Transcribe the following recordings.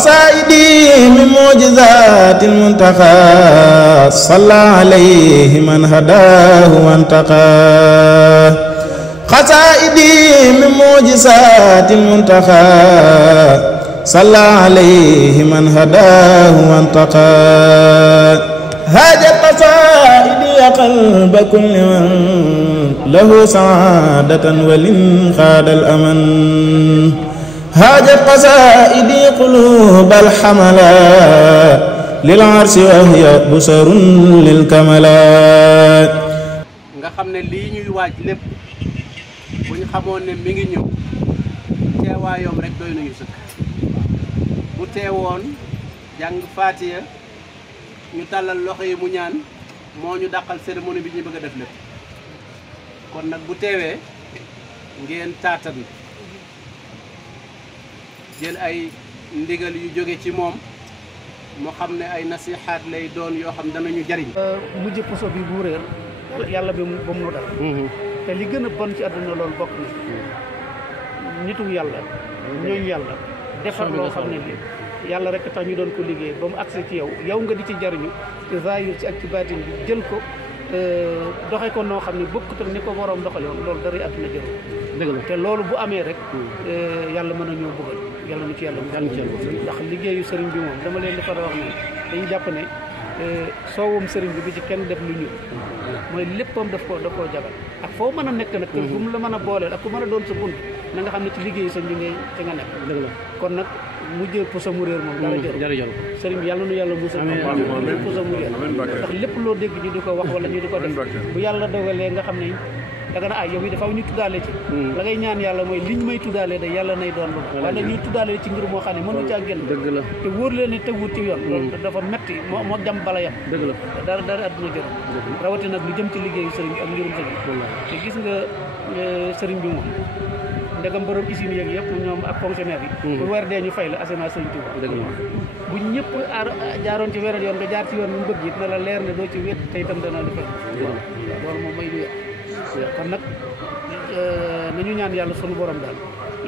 قصائدي من معجزات المنتقى صلى عليه من هداه وانتقى قصائدي من معجزات المنتقى صلى عليه من هداه وانتقى هاجت قصائدي قلب كل من له سعادة ولن خاد الأمن هاجت قصائدي قلوب الحملات للعرش وهي بشر للكملات nga xam ne lii ñuy waaj lépp bu ñu xamoon ne mi ngi ñëw teewaayoom rek doy nañu sëkk bu teewoon jàng faatiya ñu tàllal loxo yi mu ñaan moo ñu dàqal cérémonie bi ñu bëgg a def lépp kon nag bu teewee ngeen taatan jël ay ndigal yu jóge ci moom mu xam ne ay nasihaat lay doon yoo xam danañu jariñ mujj poso bi bu réer yàlla bi ba mu def te li gën a bon ci àdduna loolu bokk na nitu yàlla ñooñu yàlla defar loo xam ne li yàlla rek tax ñu doon ko liggéey ba mu agsi ci yow nga di ci jariñu ci zaahir ci ak ci baatin bi jël ko doxe ko noo xam ne bokkut ak ni ko borom doxale woon loolu dara àdduna jëru dëgg la te loolu bu amee rek yàlla mën a ñëw bëggal yàlla nu ci yàlla ndax liggéeyu sëriñ bi moom dama leen di faral wax ne dañu jàpp ne soowum sëriñ bi ci kenn def lu ñuul mooy léppam daf koo jagal ak foo mën a nekk nag kër fu mu la mën a booleel ak ku mën a doon sa bunt na nga xam ne ci liggéeyu sëñ bi ngay ci nga nekk dëgg la kon nag mujjee pusa mu réer moom dara jël sëriñ bi yàlla nu yàlla musal pusa mu réer ndax lépp loo dégg ñu di ko wax wala ñu di ko def bu yàlla dogalee nga xam ne da nga yow yi dafa ñu tuddaale ci la ngay ñaan yàlla mooy liñ may tuddaale da yàlla nay doon ba wala ñuy tuddaale ci ngir moo xam ne mënu caa génn dëgg la te wóor leen ne teguwut ci yoon loolu dafa metti moo jam bala yam dëgg la dara àdduna jël rawati nag lu jëm ci liggéeyu sëriñ bi ak ngirum sëriñ te gis nga sëriñ bi moom ndegam borom usine yeeg yëpp ñoom ak fonctionnaire yi bu weer dee ñu fay la assurance sëriñ Tuuba bu ñëpp jaaroon ci weneen yoon nga jaar ci yoon mu bëgg it na la leer ne doo ci wét te itam dana lu fay loolu moom may du kon nag nañu ñaan yàlla sunu borom daal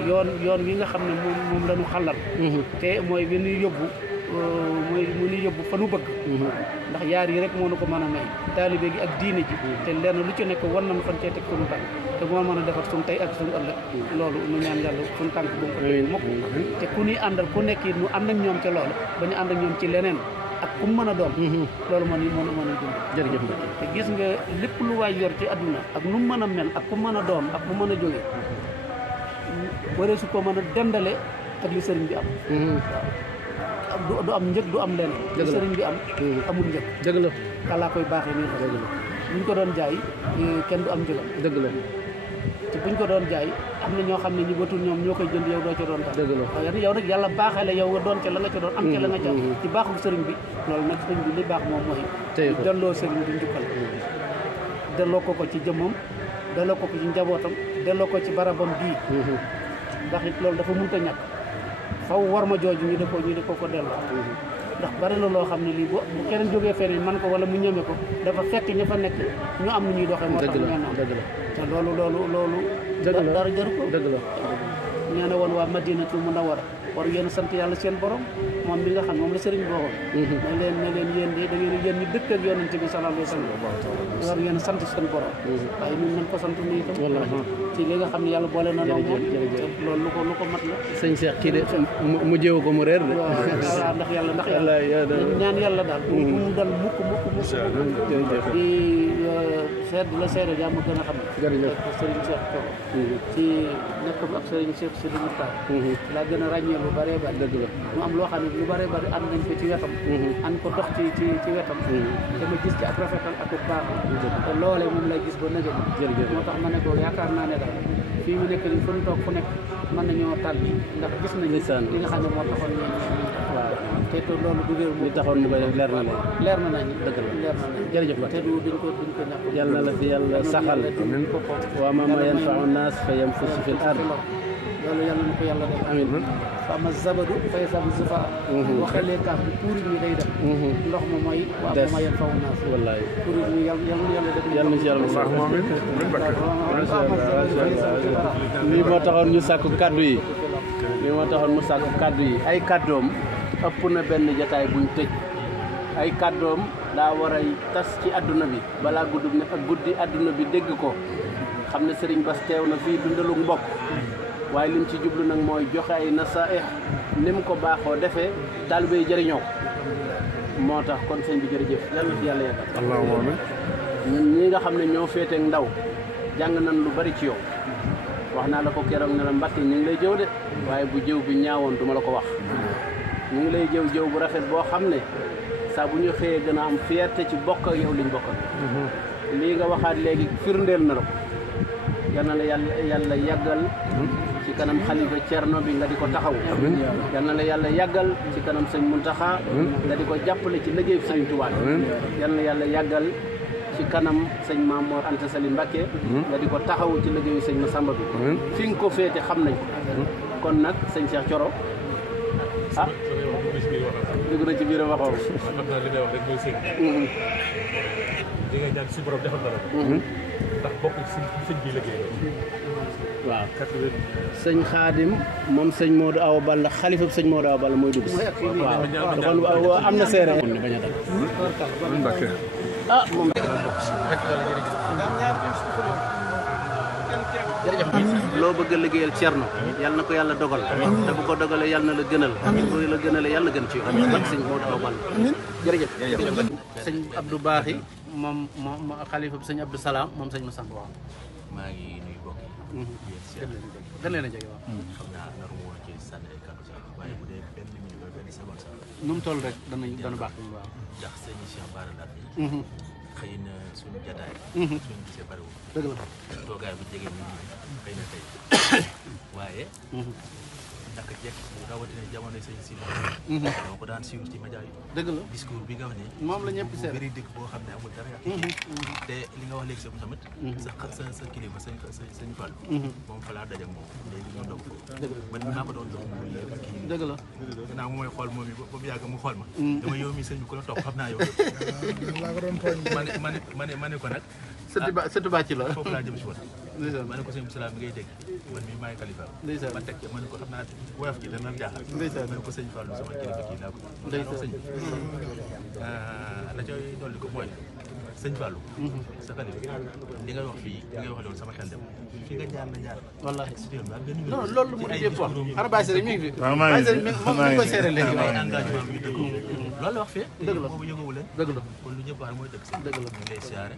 yoon wi nga xam ne moom la ñu xàllal te mooy bi ñuy yóbbu mooy mu ñuy yóbbu fa nu bëgg ndax yaar yi rek moo nu ko mën a may taalibe gi ak diine ji te lenn lu ci nekk wan nañ fan cee teg sunu tànk te moo mën a defar suñu tey ak suñu ëllëg loolu nu ñaan yàlla suñu tànk bu mu ko teg mukk te ku ñuy àndal ku nekk it mu ànd ak ñoom ca loolu ba ñu ànd ak ñoom ci leneen ak ku mu mën a doon loolu mën a dund jërëjëf te gis nga lépp lu waay yor ci àdduna ak nu mu mën a mel ak ku mën a doon ak ku mën a jóge waree su ko mën a dendale ak li sëriñ bi am du am njëg du am leneen li sëriñ bi am amul njëg dëgg la kàllaa koy baaxee nii xam buñ ko doon jaay kenn du am njëgam dëgg la te buñ ko doon jaay am na ñoo xam ne ñi batul ñoom ñoo koy jënd yow doo ca doon tax dëgg la yow nag yàlla baaxee la yow nga doon ca la nga ca doon am ca la nga ca ci baaxul sëriñ bi loolu nag sëriñ bi li baax moom mooy delloo sëriñ bi njukkal delloo ko ci jëmmam delloo ko ci njabootam delloo ko ci barabam bii ndax it loolu dafa mënta ñàkk faw war ma jooju ñu di ko delloo ndax bari na loo xam ne lii bu keneen jógee feneen man ko wala mu ñëme ko dafa fekk ña fa nekk ñu am lu ñuy doxee moo tax ñu noonu te loolu dara jëru ko dëgg la nee na woon waa Madinatul Munawwara war ngeen sant yàlla seen borom moom bi nga xam moom la sëriñ bi waxoon ne leen yéen di da ngeen yéen ñu dëkk ak yonent bi sallallahu alayhi wa sallam war ngeen sant seen borom waaye ñun nañ ko sant nii itam ci li nga xam ne yàlla boole na noo moom loolu lu ko mat la sëñ Cheikh kii de mu jéewu ko mu réer de waaw ndax yàlla ñaan yàlla daal bu mu dal mukk di seet la seere jàmm gën a xam ne sëriñ Cheikh Thioro ci nekkam ak sëriñ Cheikh Sidi Moukhtar laa gën a ràññee lu bëree bëri dëgg la mu am loo xam ne lu bëree bëri ànd nañ ko ci wetam ànd ko dox ci wetam dama gis ci ak rafetal ak baax te loolee moom lay gis ba nëgë moo tax ma ne ko yaakaar naa ne daal fii mu nekk ni fu ñu toog fu nekk mën nañoo tàll ndax gis nañ li nga xam ne moo taxoon waaw te loolu du réew mi taxoon ñu koy def leer na nañ dëgg la leer na nañ jërëjëf te duñ ko ñàkk yàlla na la fi yàlla saxal wa ma yanfa'u naas fa yanfusu fil ard loolu yàlla na ko yàlla def amiin fa ama zabadu fay sabu zufa waxalee kaaf bi puurit mi day def ndox ma mooy wa ma yanfa'u naas wallaay puurit mi yàlla def yàlla na ci yàlla lii moo taxoon ñu sàkku kaddu yi ay kaddoom ëpp na benn jataay buñ tëj ay kàddoom daa war a tas ci àdduna bi balaa guddi àdduna bi dégg ko xam ne Serigne Bass teew na fii dundalu mbokk waaye lim ci jublu nag mooy joxe ay nasaih ni mu ko baaxoo defee taalibe yi jëriñoo moo tax kon sëñ bi jërëjëf yàlla fi yàlla yàggal allahumma ñun ñi nga xam ne ñoo féeteeg ndaw jàng nañ lu bari ci yow wax naa la ko keroog ne la Mbàkke ñu ngi lay jëw de waaye bu jëw bi ñaawoon duma la ko wax ñu ngi lay jëw bu rafet boo xam ne saa bu ñu xëyee gën a am fierté ci bokk ak yow liñ bokk ak lii nga waxaat léegi firndeel na la ko yal na la yàlla yàggal ci kanam xalifa Cerno bi nga di ko taxaw yal na la yàlla yàggal ci kanam sëñ Muntaxa nga di ko jàppale ci liggéey sëñ Tuubaa yal na yàlla yàggal ci kanam sëñ Mamoor Anta Sali Mbàkke nga di ko taxaw ci liggéeyu sëñ Masamba bi fi nga ko féete xam nañ ko kon nag sëñ Cheikh Thioro ah dugg na ci biir waxoon xam naa li ngay wax rek mooy sëñ li ngay ñaan si borom defal na la ndax bokk ci sëñ bi liggéey waaw sëñ Xaadim moom sëñ Modou Awa Balla xalifa sëñ Modou Awa Balla mooy dugg si waaw kon am na seere ne bañ a dal ah moom loo bëgg a liggéeyal Cerno yàlla na ko yàlla dogal te bu ko dogalee yàlla na la gënal bu la gënalee yàlla gën ci yow ak sëñ Modou Awa Balla jërëjëf sëñ Abdou Baaxi moom xalifa sëñ Abdou Salaam moom sëñ Massamba waaw maa ngi nuyu mbokk yi. gën leen a jege waaw. xam naa naru woon ci sànni ay kàddu sax waaye bu dee benn minute wala benn seconde sax. nu mu toll rek dana baax waaw. ndax sëñ Cheikh Bara Laat bi. xëy na suñu jataay. suñu gisee bariwul. dëgg la toogaay bu jege nit ñi xëy na tey. waaye. naka jekk rawatina jamono sëñ si dama ko daan suivre ci média yi. dëgg la discours bi nga wax ni moom la ñëpp seet bëri dëgg boo xam ne amul dara te li nga wax léegi sa tamit sa kilifa sëñ Fall moom fa laa daje moom léegi ñoo dog man naa ko doon dox muy kii dëgg la gannaaw mooy xool moom yi ba mu yàgg mu xool ma dama yow mi sëñ bi ku la topp xam naa yow ma ne ko nag sëtu bàcc la foofu laa jëm si woon ma ne ko sëñ Salaam bi ngay dégg man mii maay kalifa ma teg ma ne ko xam naa woyof gi dana jaaxal ma ne ko sëñ Fallou sama kilifa kii laa ko sëñ la coy dolli ko mooy sëñ Fallou sa xalifa li ngay wax fii li ngay wax loolu sama xel dem fi nga jaar na jaar wallaahi non loolu mu di wax ana Baye Serigne mi ngi fi Baye Serigne moom mi ko seere léegi ay engagement bi dëgg loolu la wax fee dëgg la boobu yëngawu leen dëgg la kon lu ñëpp wax mooy dëgg sëñ dëgg la ñu lay siyaare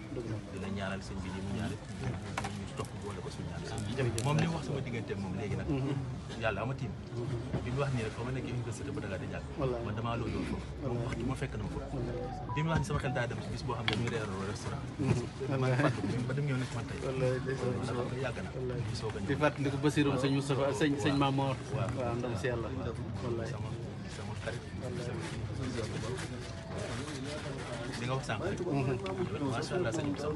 di la ñaanal sëñ bi ni mu ñaanal ñu topp boole ko suñu ñaan moom li wax sama diggante moom léegi nag yàlla ama tiim bi mu wax nii rek fa ma nekkee université ba Dakar di jàng man damaa loolu yoon foofu moom waxtu ma fekk na ma foofu bi mu wax ni sama xel daa dem ci bis boo xam ne ñu reeroo restaurant ba dem ñëw nekk man tey yàgg na di fàttali ko Basirum sëñ Moustapha sëñ Mamor waaw ndam si yàlla wallaay sama xarit li nga wax sànq rek macha allah sëñ bi sax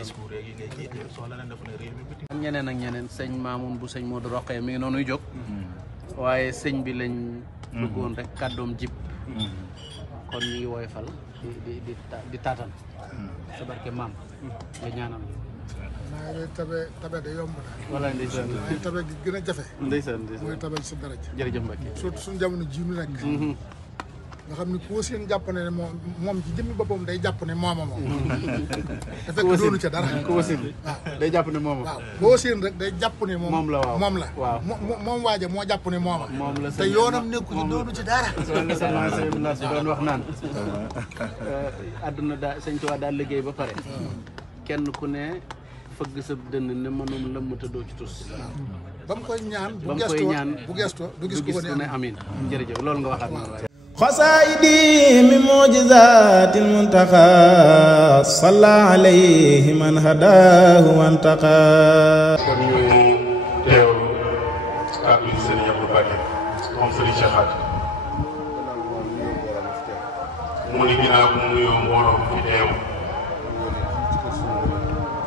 discours yi ngay jiite soxla na dafa ne réew mi bëti ak ñeneen sëñ Mamoun bu sëñ Modou Rokhaya mi ngi noonuy jóg waaye sëñ bi lañ bëggoon rek kàddoom jib kon ñu ngi woyofal di taatan sa barke maam nga ñaanal maa ngi tabe de yomb na. wala ndeysaan tabe gi gën a jafe. ndeysaan mooy tabe ci sa daraja. jërëjëf Mbacke surtout suñu jamono ji ñu nekk. nga xam ne koo seen jàpp ne moom ci jëmmi boppam day jàpp ne mooma moom. te fekk doonu ca dara. koo seen day jàpp ne mooma. waaw boo seen rek day jàpp ne moom la waaw moom la. waaw moom waaja moo jàpp ne mooma. moom la te yoonam nekku ci doonu ci dara. doon wax naan àdduna daa sëñ Tuubaa daal liggéey ba pare kenn ku ne fëgg sa dënn ne mënum lëmm te doo ci tus ba mu koy ñaan bu gestoo du gis ko ne amin jërëjëf loolu nga waxaat na xasaayidi min mujizaati lmuntaqa salla alayhi man hadaahu wantaqa kon ñu teew kàddu yi Serigne Abdou Mbacke moom Serigne Cheikh Hadj mu ni ginnaaw bu mu nuyoo mbooloo fi teew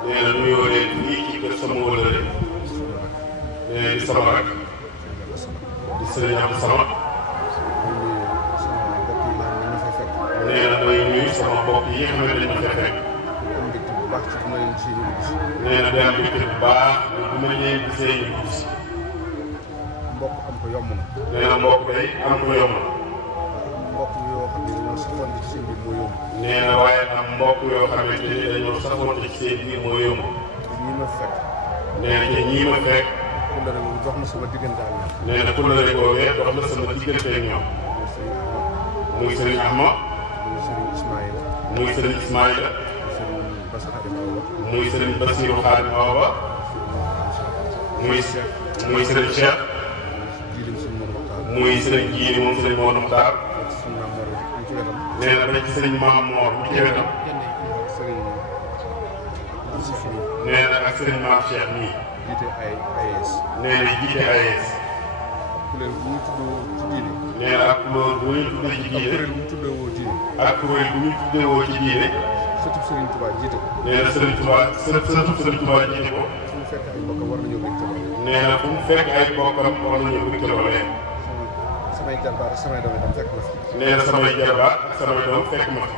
nee na nuyoo leen fii ci kër sama wëllëre nee di sama rak di Serigne Abdou Samad nee na damay nuyu sama mbokk yi nga xamante ne dañu fa fekk nee na day am mbégte bu baax bu ma leen gisee ñu gis nee na mbokk day tey am ko yomb na. mbokk yoo xam ne dañoo safoon ci seen biir moo yomb. nee na waaye am mbokk yoo xamante ni dañoo safoon ci seen biir moo yomb. te ñii ma fekk. nee na te ñii ma fekk. kullare boobu dox na sama diggante ak ñoom. nee na kullare boobee dox na sama diggante ak ñoom. muy Serigne Ahmad. muy Serigne Ismaïla. muy Serigne Ismaïla. muy Serigne Bassirou Khadim Awa. muy Serigne Bassirou Khadim Awa. muy Serigne Cheikh. muy Serigne Jiili moom Serigne Mor Muxtaar. nee na ba ci Serigne Maam Mor bu ci wetam. nee na ak Serigne Maam Cheikh mii. jiite ay AES. nee na jiite AES. kuréel bu ñu tuddoo ci diine. nee na ak kuréel bu ñu tuddoo ci diine. kuréel bu ñu tuddoo woo diine. ak kuréel bu ñu tuddoo ci diine. sëtub Serigne Touba jiite ko. nee na Serigne Touba sëtub Serigne Touba jiite ko. fu mu fekk ay bokkam war nañoo bëgg ca loolu. nee na fu mu fekk ay bokkam war nañoo bëgg ca loolee. samay jarbaat ak samay doom itam fekk ma fi. nee na samay jarbaat ak samay doom fekk ma fi.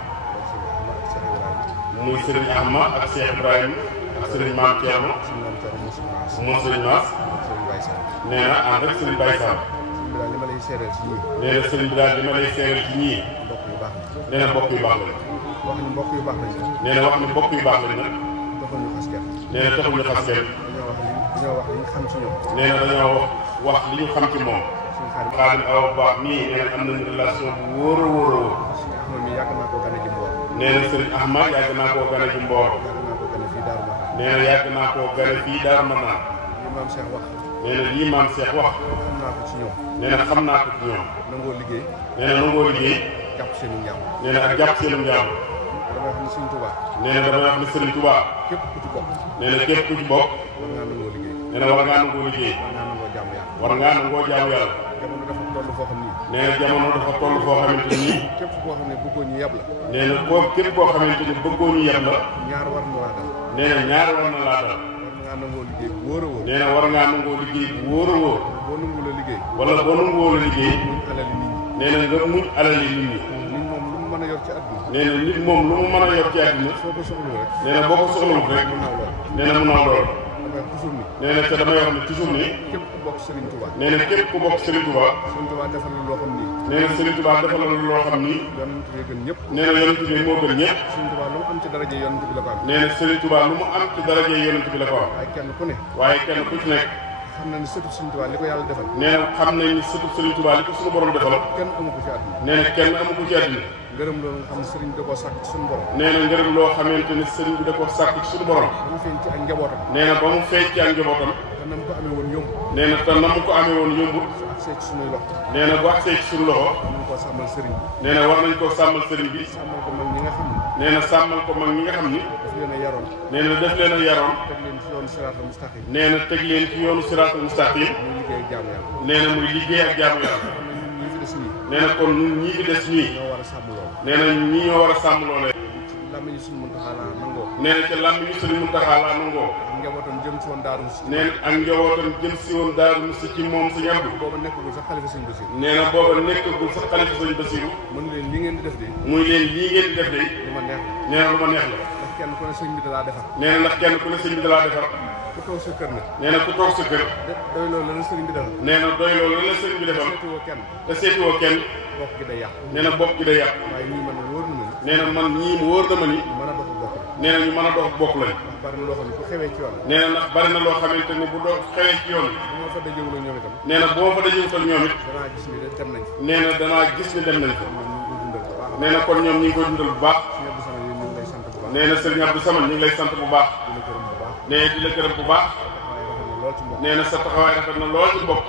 muy Serigne Ahmad ak Cheikh Ibrahima ak Serigne Mame Thierno. moom Serigne Mass. nee na ànd ak Serigne Baye Sam. li ma lay seereel ci ñii. nee na Serigne bi daal li ma lay seereel ci ñii. mbokk yu baax la. nee na mbokk yu baax la. wax ni mbokk yu baax lañ nag. nee na wax ni mbokk yu baax lañ nag. taxul ñu xas kenn. nee na taxul ñu xas kenn. dañoo wax li ñu xam ci ñoom. nee na dañoo wax li ñu xam ci moom. suñu Xaadim Awa baax nii nee na am nañu relation bu wóor a wóor a wóor. moom mi yàgg naa koo gane ji mboor. nee na Serigne Ahmad yàgg naa koo gane ci mboor. yàgg naa koo gane fii Daaru Marnaan. nee na yàgg naa koo gane fii Daaru Marnaan. li maam Cheikh wax. nee na lii maam Cheikh wax. xam naa ko ci ñoom. nee na xam naa ko ci ñoom. nangoo liggéey. nee na nangoo liggéey. jàpp seenu njàmm. nee na ak jàpp seenu njàmm. damay wax ni Serigne Touba. nee na damay wax ni Serigne Touba. képp ku ci bokk. nee na képp ku ci bokk. war ngaa nangoo liggéey. nee na war ngaa nangoo liggéey. war ngaa nangoo jaamu yàlla. war ngaa nangoo jaamu yàlla. jamono dafa toll foo xam ni. nee na jamono dafa toll foo xamante ni. képp koo xam ne bëggoo ñu yab la. nee na képp koo xamante ni bëggoo ñu yeb la. ñaar war na laa dal. nee na ñaar war na laa dal. war ngaa nangoo liggéey bu wóor a wóor. nee na war ngaa nangoo liggéey bu wóor a wóor. boo nangu la liggéey. wala boo nangoo la liggéey. muñ alali nit ñi. nee na nga muñ alali nit ñi. nit moom lu mu mën a yor ci àdduna. nee na nit moom lu mu mën a yor ci àdduna. soo ko soxla rek. nee na boo ko soxlawut rek. mun naa lool. nee na mun naa lool. damay toujours ni. nee na te damay wax ne toujours ni. képp ku bokk Serigne Touba. nee na képp ku bokk Serigne Touba. Serigne Touba defal la loo xam ni. nee na Serigne Touba defal la loo xam ni. yonent bi gën ñëpp. nee na yonent bi moo gën ñëpp. Serigne Touba lu mu am ci daraje yonent bi la ko am. nee na Serigne Touba lu mu am ci daraje yonent bi la ko am. waaye kenn ku ne. waaye kenn ku ci nekk. xam na ni sëtu Serigne Touba li ko yàlla defal. nee na xam nañ ni sëtu Serigne Touba li ko suñu borom defal. kenn amu ko ci àdduna. nee na kenn amu ko ci àdduna. ngërëm loolu nga xam ne Serigne da koo sàkk ci suñu borom. nee na ngërëm loo xamante ni Serigne bi da koo sàkk ci suñu borom. ba mu feeñ ci ak njabootam. nee na ba mu feeñ ci ak njabootam. te na mu ko amee woon yomb. nee na te na mu ko amee woon yombut. su agsee ci suñuy loxo. nee na bu agsee ci suñu loxo. war nañ koo sàmmal Serigne bi. nee na war nañ koo sàmmal Serigne bi. sàmmal ko mag ñi nga xam ne. nee na sàmmal ko mag ñi nga xam ni. daf leen a yaroon. nee na def leen a yaroon. teg leen ci yoonu siraatal mustaqim. nee na teg leen ci yoonu siraatal mustaqim. muy liggéey ak jaamu yàlla. nee na muy liggéey ak jaamu yàlla. ñi fi des nii. nee na kon ñun ñii fi des nii. ñoo war a sàmm loolu. nee na ñii ñoo war a sàmm loolee. làmmiñu suñu Muntaxa laa nangoo. nee na ca làmmiñu Sëriñ Muntaxa laa nangoo. ak njabootam jëm si woon Daaru Musti. nee na ak njabootam jëm si woon Daaru Musti ci moom si ñàmb. booba nekkagul sax xalifa sëñ Basiru. nee na booba nekkagul sax xalifa sëñ Basiru. mën leen li ngeen di def de. muy leen lii ngeen di def de. lu ma neex la. nee na lu ma neex la. ndax kenn ku ne sëñ bi da laa defar. nee na ndax kenn ku ne sëñ bi da laa defar. ku toog sa kër nag. nee na ku toog sa kër. doy loolu la sëriñ bi defal. nee na doy loolu la sëriñ bi defal. seetiwoo kenn. te seetiwoo kenn. bokk gi day yàq. nee na bopp gi day yàq. waaye ñii man wóor na ma ni. nee na man ñii mu wóor na ma ni. ñu mën a dox bokk la. nee na ñu mën a dox bokk lañ. ndax bari na loo xam ne bu xewee ci yoon. nee na ndax bari na loo xamante ni bu doon xewee ci yoon. bu ma fa dajewul ak ñoom itam. nee na boo fa dajewutal ñoom it. danaa gis ni dem nañ fa. nee na danaa gis ni dem nañ fa. ñoom ñu ngi koy dundal bu baax. nee na kon ñoom ñi ngi koy dundal bu baax. Sëñ Abdou Samane ñu ngi lay sant bu baax. nee na Serigne Abdou Samane ñu ngi lay sant bu baax. di la gërëm bu baax. nee di la gërëm bu baax. lool ci mbokk. nee na sa taxawaay rafet na lool ci mbokk.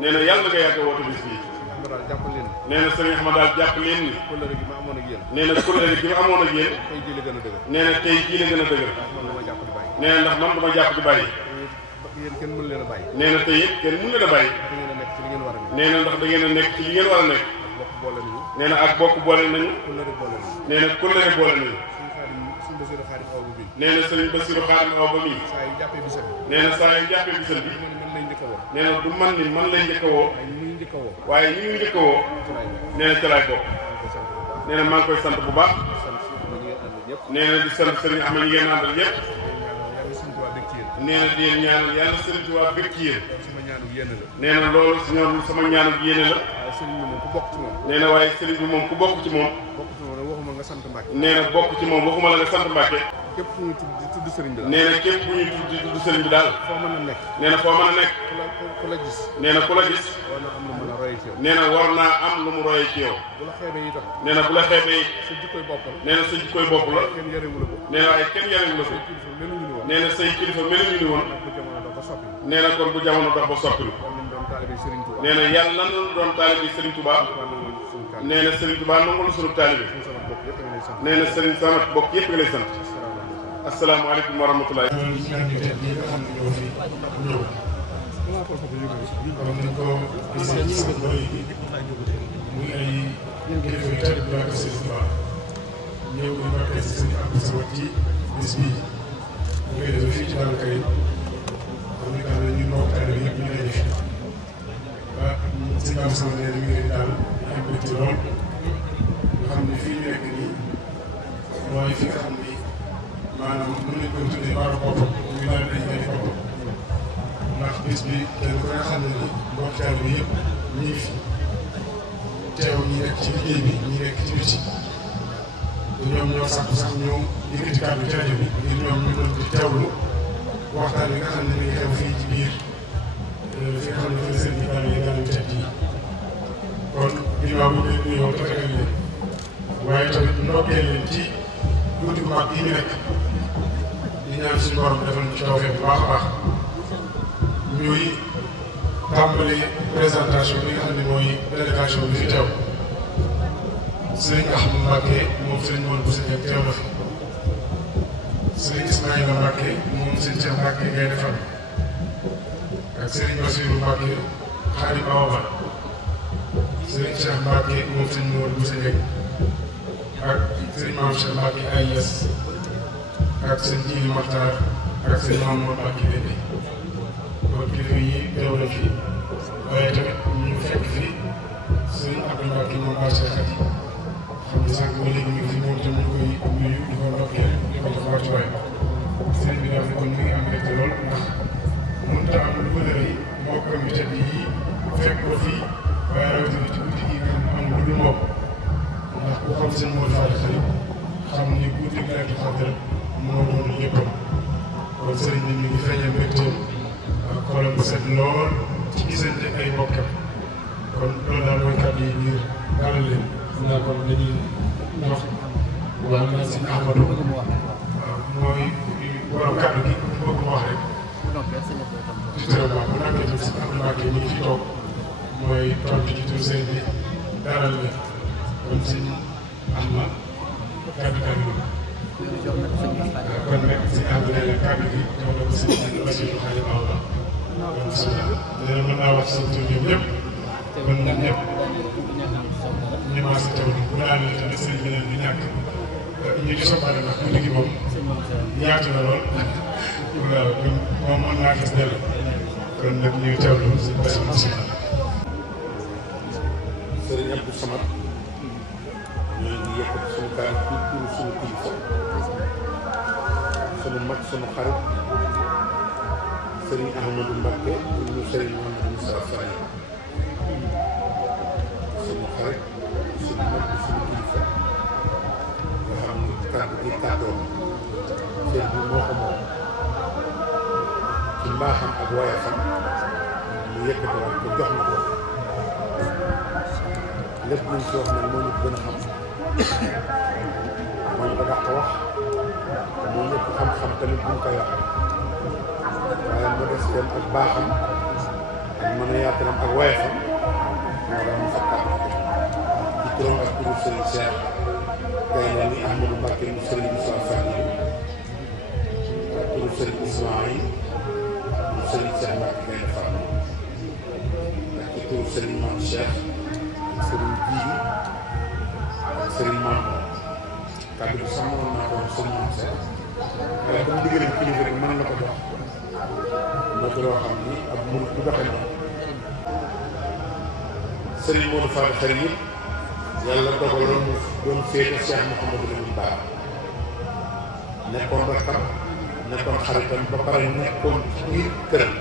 nee na yàlla nga yàgg a woote bis bii. daal jàpp leen. nee na Serigne Ahmad daal jàpp leen ni. kóllëre gi ma amoon ak yéen. nee na kóllëre gi ma amoon ak yéen. tey jii la gën a dëgër. nee na tey jii la gën a dëgër. man dama jàpp di bàyyi. nee na ndax man dama jàpp di bàyyi. yéen kenn mën leen a bàyyi. nee na tey it kenn mën leen a bàyyi. da ngeen a nekk ci li ngeen war a nekk. nee na ndax da ngeen a nekk ci li ngeen war a nekk. bokk boole nañu. nee na ak bokk boole nañu. kóllëre boole nañu. nee na kóllëre boole nañu. suñu Basiru Xaadim aw ba bii. nee na Serigne Bassirou Xaadim aw ba mii. saa yu jàppee bisam. nee na saa yu jàppee bisam bi. man lay njëkk a woo. nee na du man ni man lay njëkk a woo. waaye ñi njëkk a woo. waaye ñi ngi njëkk a woo. nee na ca laay bokk. nee na maa ngi koy sant bu baax. nee na di sant Serigne Ahmed ñi ngeen àndal ñëpp. nee na di leen ñaanal yàlla Sëriñ Tuubaa bëgg ci yéen. sama ñaanu yéene la. nee na loolu si ñoom sama ñaanu yéene la. waaye sëriñ bi moom ku bokk ci moom. nee na waaye sëriñ bi moom ku bokk ci moom. bokk ci moom nag waxuma nga sant Mbàkke. nee na bokk ci moom waxuma la nga sant Mbàkke. képp ku ñu tudd sëriñ bi daal. nee na képp ku ñu tudd sëriñ bi daal. foo mën a nekk. nee na foo mën a nekk. ku la gis. nee na ku la gis. war naa am lu mën a royee ci yow. nee na war naa am lu mu royee ci yow. bu la xeebee itam. nee na bu la xeebee. sa jikkoy bopp la. nee na sa jikkoy bopp la. kenn yarewu la ko. nee na waaye kenn yarewu la ko. nee na say kilifa meluñu ni woon. nee na kon bu jamono dox ba soppilu. nee na yàlla nan la doon taalibe Serigne Touba. nee na Serigne Touba nangu la sunu taalibe. nee na Serigne sama bokk yëpp nga lay sant. asalaamaaleykum wa rahmatulah. muy ay kilifa yu tedd bi ak Serigne Touba ñëw ñu marqué si seen Abdou Samad ci bis bii ñu koy defee fii ci Daaru Karim comme ni nga xam ne ñun mbokk taalibe bi yëpp ñu lay def ba si Abdou Samad nee na mi ngi leen daal di am bëgg lool nga xam ne fii ñu nekk nii mooy fi nga xam ni maanaam mën nañu ko tuddee baaru boppam muy daal dañ koy boppam ndax bis bi kenn ku nga xam ne ni mbokk taalibe bi yëpp ñu ngi fi. teew ñi nekk ci liggéey bi ñi nekk ci biti te ñoom ñoo sàkku sax ñu yëkkati kàddu ci rajo bi ngir ñoom ñu doon di teewlu waxtaan yi nga xam ne mi ngi xew fii ci biir fi nga xam ne fi la seen i daal yi daal di tedd yi kon ginnaaw bi ñu nuyoo te tegal leen waaye tamit ndokkee leen ci guddi bu mag yi ñu nekk di ñaan suñu borom defal ñu ci tawfeex bu baax a baax ñuy tàmbali présentation bi nga xam ne mooy délégation bi fi teew Serigne Ahmadou Mbacké moom Serigne Mawone Bousso Dieng teew na fi Serigne Ismaïla Mbacké moom Serigne Cheikh Mbacké Gaïndé Fatma ak Serigne Bassirou Mbacké Khadim Awa Ba Serigne Cheikh Mbacké moom Serigne Mawone Bousso Dieng ak Serigne Mame Cheikh Mbacké Ayes ak Serigne Djili Makhtar ak Serigne Mamadou Mbacké Bébé kon kilifa yi teew na fi waaye tamit ñu fekk fi Serigne Abdou Mbacké moom Bache Khady xam ne sànq ba léegi ñu ngi fi moom itam ñu koy nuyu di ko ndokkeel di ko jox wàccuwaay Serigne bi daal ne kon mi ngi am mbégte lool ndax mënut a am lu ko lëre mbokkam yu tedd yi fekk ko fii waaye rawatina ci guddi gi nga am lu dul moom ndax ku xam seen Modou Fall Khary xam ni guddi gi Laylatul Qadr moo doon léppam kon Serigne bi mi ngi feeñal mbégteem ak xolam bu set lool ci gisante ay bokkam kon loolu daal mooy kàddu yi ngir dalal leen xam naa kon dañuy wax waa man si Ahmadou mooy borom kàddu gi bëgg mu wax rek justement bu nakkee tam si Abdou Mbacké mi ngi fi toog mooy tontu ci tur sëriñ bi dalal leen kon si Ahma kàddu kon nag si Ahmadou nee na kàddu gi jox na ko si Bassirou Khadim Awa Ba kon bisimilah nee na mën naa wax seen tur ñoom ñëpp kon ñun ñëpp ñu maa si taw bu daanee tamit sëriñ bi leen di ñàkk ñu di soppale ndax guddi gi moom yaatu na lool waaw kon moom mën naa gis dellu kon nag ñuy teewlu si Bassirou bisimilah. Serigne Abdou Samad ñoo ngi yëkkati suñu kàddu ci turu suñu kilifa suñu mag suñu xarit Serigne Ahmadou Mbacké ñu Serigne Mouhamadou Moussa Faye suñu xarit suñu mag suñu kilifa nga xam ni kàddu gi kàddoon seen bi moo ko moom ci mbaaxam ak woyafam mu yëkkati woon ko jox na ko lépp luñ ci wax nag moo ñu gën a xam moo ñu ko dàq wax te moo ñëpp xam-xam tamit buñ koy wax waaye mu des dem ak baaxam ak mën a yaatalam ak woyafam moo doon mu fakkaat ci turam ak turu Serigne Cheikh Gaïndé ni Ahmadou Mbacké mu Serigne Moussa Faye ak turu Serigne Ismaïl mu Serigne Cheikh Mbacké Gaïndé Fatma ak ci turu Serigne Mame Cheikh Serigne Djili ak Serigne Mame kàddu gi sax mënoon naa ko wax Serigne Mame Cheikh waaye comme diggaleen kilifa rek mën na ko jox nekk loo xam ni ab murid bu doxee noonu Serigne Modou Fall Khary yi yàlla dogaloon mu doon féete Cheikh Mouhamadou Lamine Bara nekkoon rakkam nekkoon xaritam ba pare nekkoon ci biir këram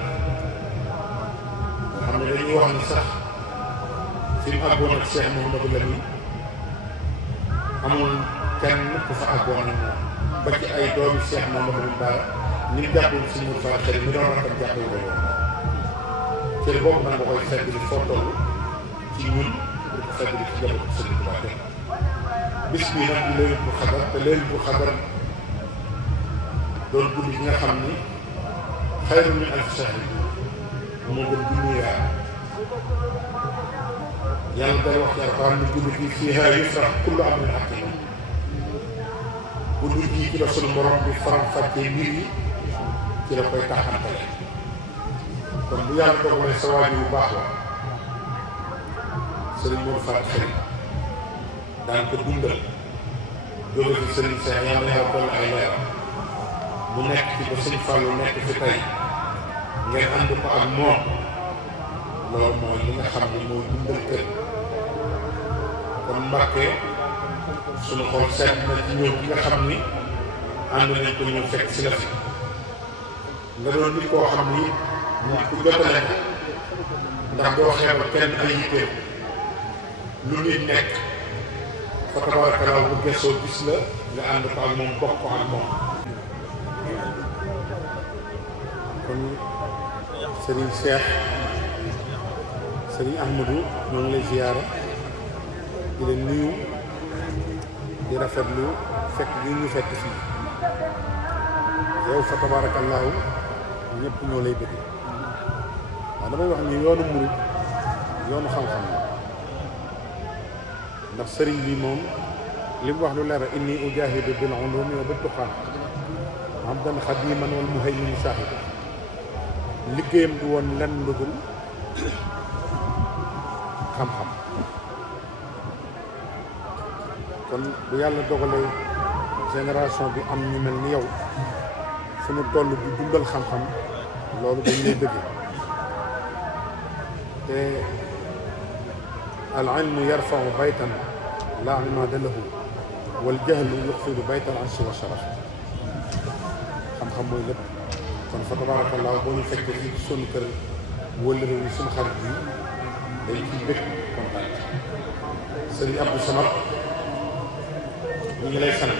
nga xam ne dañuy wax ni sax fi mu àggoon ak Cheikh Mouhamadou Lamine amul kenn ku fa àggoon ak moom ba ci ay doomi Cheikh Mouhamadou Lamine Bara ni mu jàppoon si Mourou Fall xëy mi doon rakam jàppee ko yoon cër boobu nag nga koy fekk li foo toll ci ñun di ko fekk li ci jamono Sëriñ Tuubaa kenn bis bii nag di Laylatul Qadr te Laylatul Qadr doon guddi gi nga xam ni xayrun min alfi shahr moo gën junni weer yàlla day wax ci Alxuraan ni guddi gi fiihaa yufraqu kullu amrin hakiim guddi gi ci la sunu borom di faram fàccee mbir yi ci la koy taxantale kon bu yàlla dogalee sa waajur bu baax la Sëriñ Modou Fatou Khary daan ko dundal jóge fi Sëriñ Cheikh yàlla na yàlla dolli ay leer mu nekk ci ba Sëriñ Fallou nekk fi tey ngeen ànd ko ak moom loolu mooy li nga xam ne mooy dundal kër kon Mbàkke suñu xol seet na ci ñëw bi nga xam ni ànd nañ ko ñëw fekk si la fi nga doon nit koo xam ni nit ku jotale na ndax doo xeebal kenn ay yitteem lu nit nekk fa tabaarakallah bu gëstoo gis la nga ànd ko ak moom bokk ko ak moom kon Serigne Cheikh Serigne Ahmadou ñoo ngi lay ziyaara di leen nuyu di rafetlu fekk gi ñu fekk fii yow fa tabaarakallahu ñëpp ñoo lay bëgg waaw damay wax ni yoonu murid yoonu xam-xam la ndax sëriñ bi moom li mu wax lu leer inni ujahidu bil ulumi wa bit tuqaa abdan xadiman wal muhaymin shahid liggéeyam du woon lenn lu dul xam-xam kon bu yàlla dogalee génération bi am ñu mel ni yow fu ñu toll di dundal xam-xam loolu dañ lay bëgg te al ilmu yarfau baytan laa imaada lahu wal jahlu yuxfidu baytal ansi wa sharaf xam-xam mooy lépp kon fa tabarakallah boo ñu fekkee fii ci sunu kër wala réew yi suñu xarit bi dañ ciy bëgg kontaan sëriñ Abdou Samad ñu ngi lay sant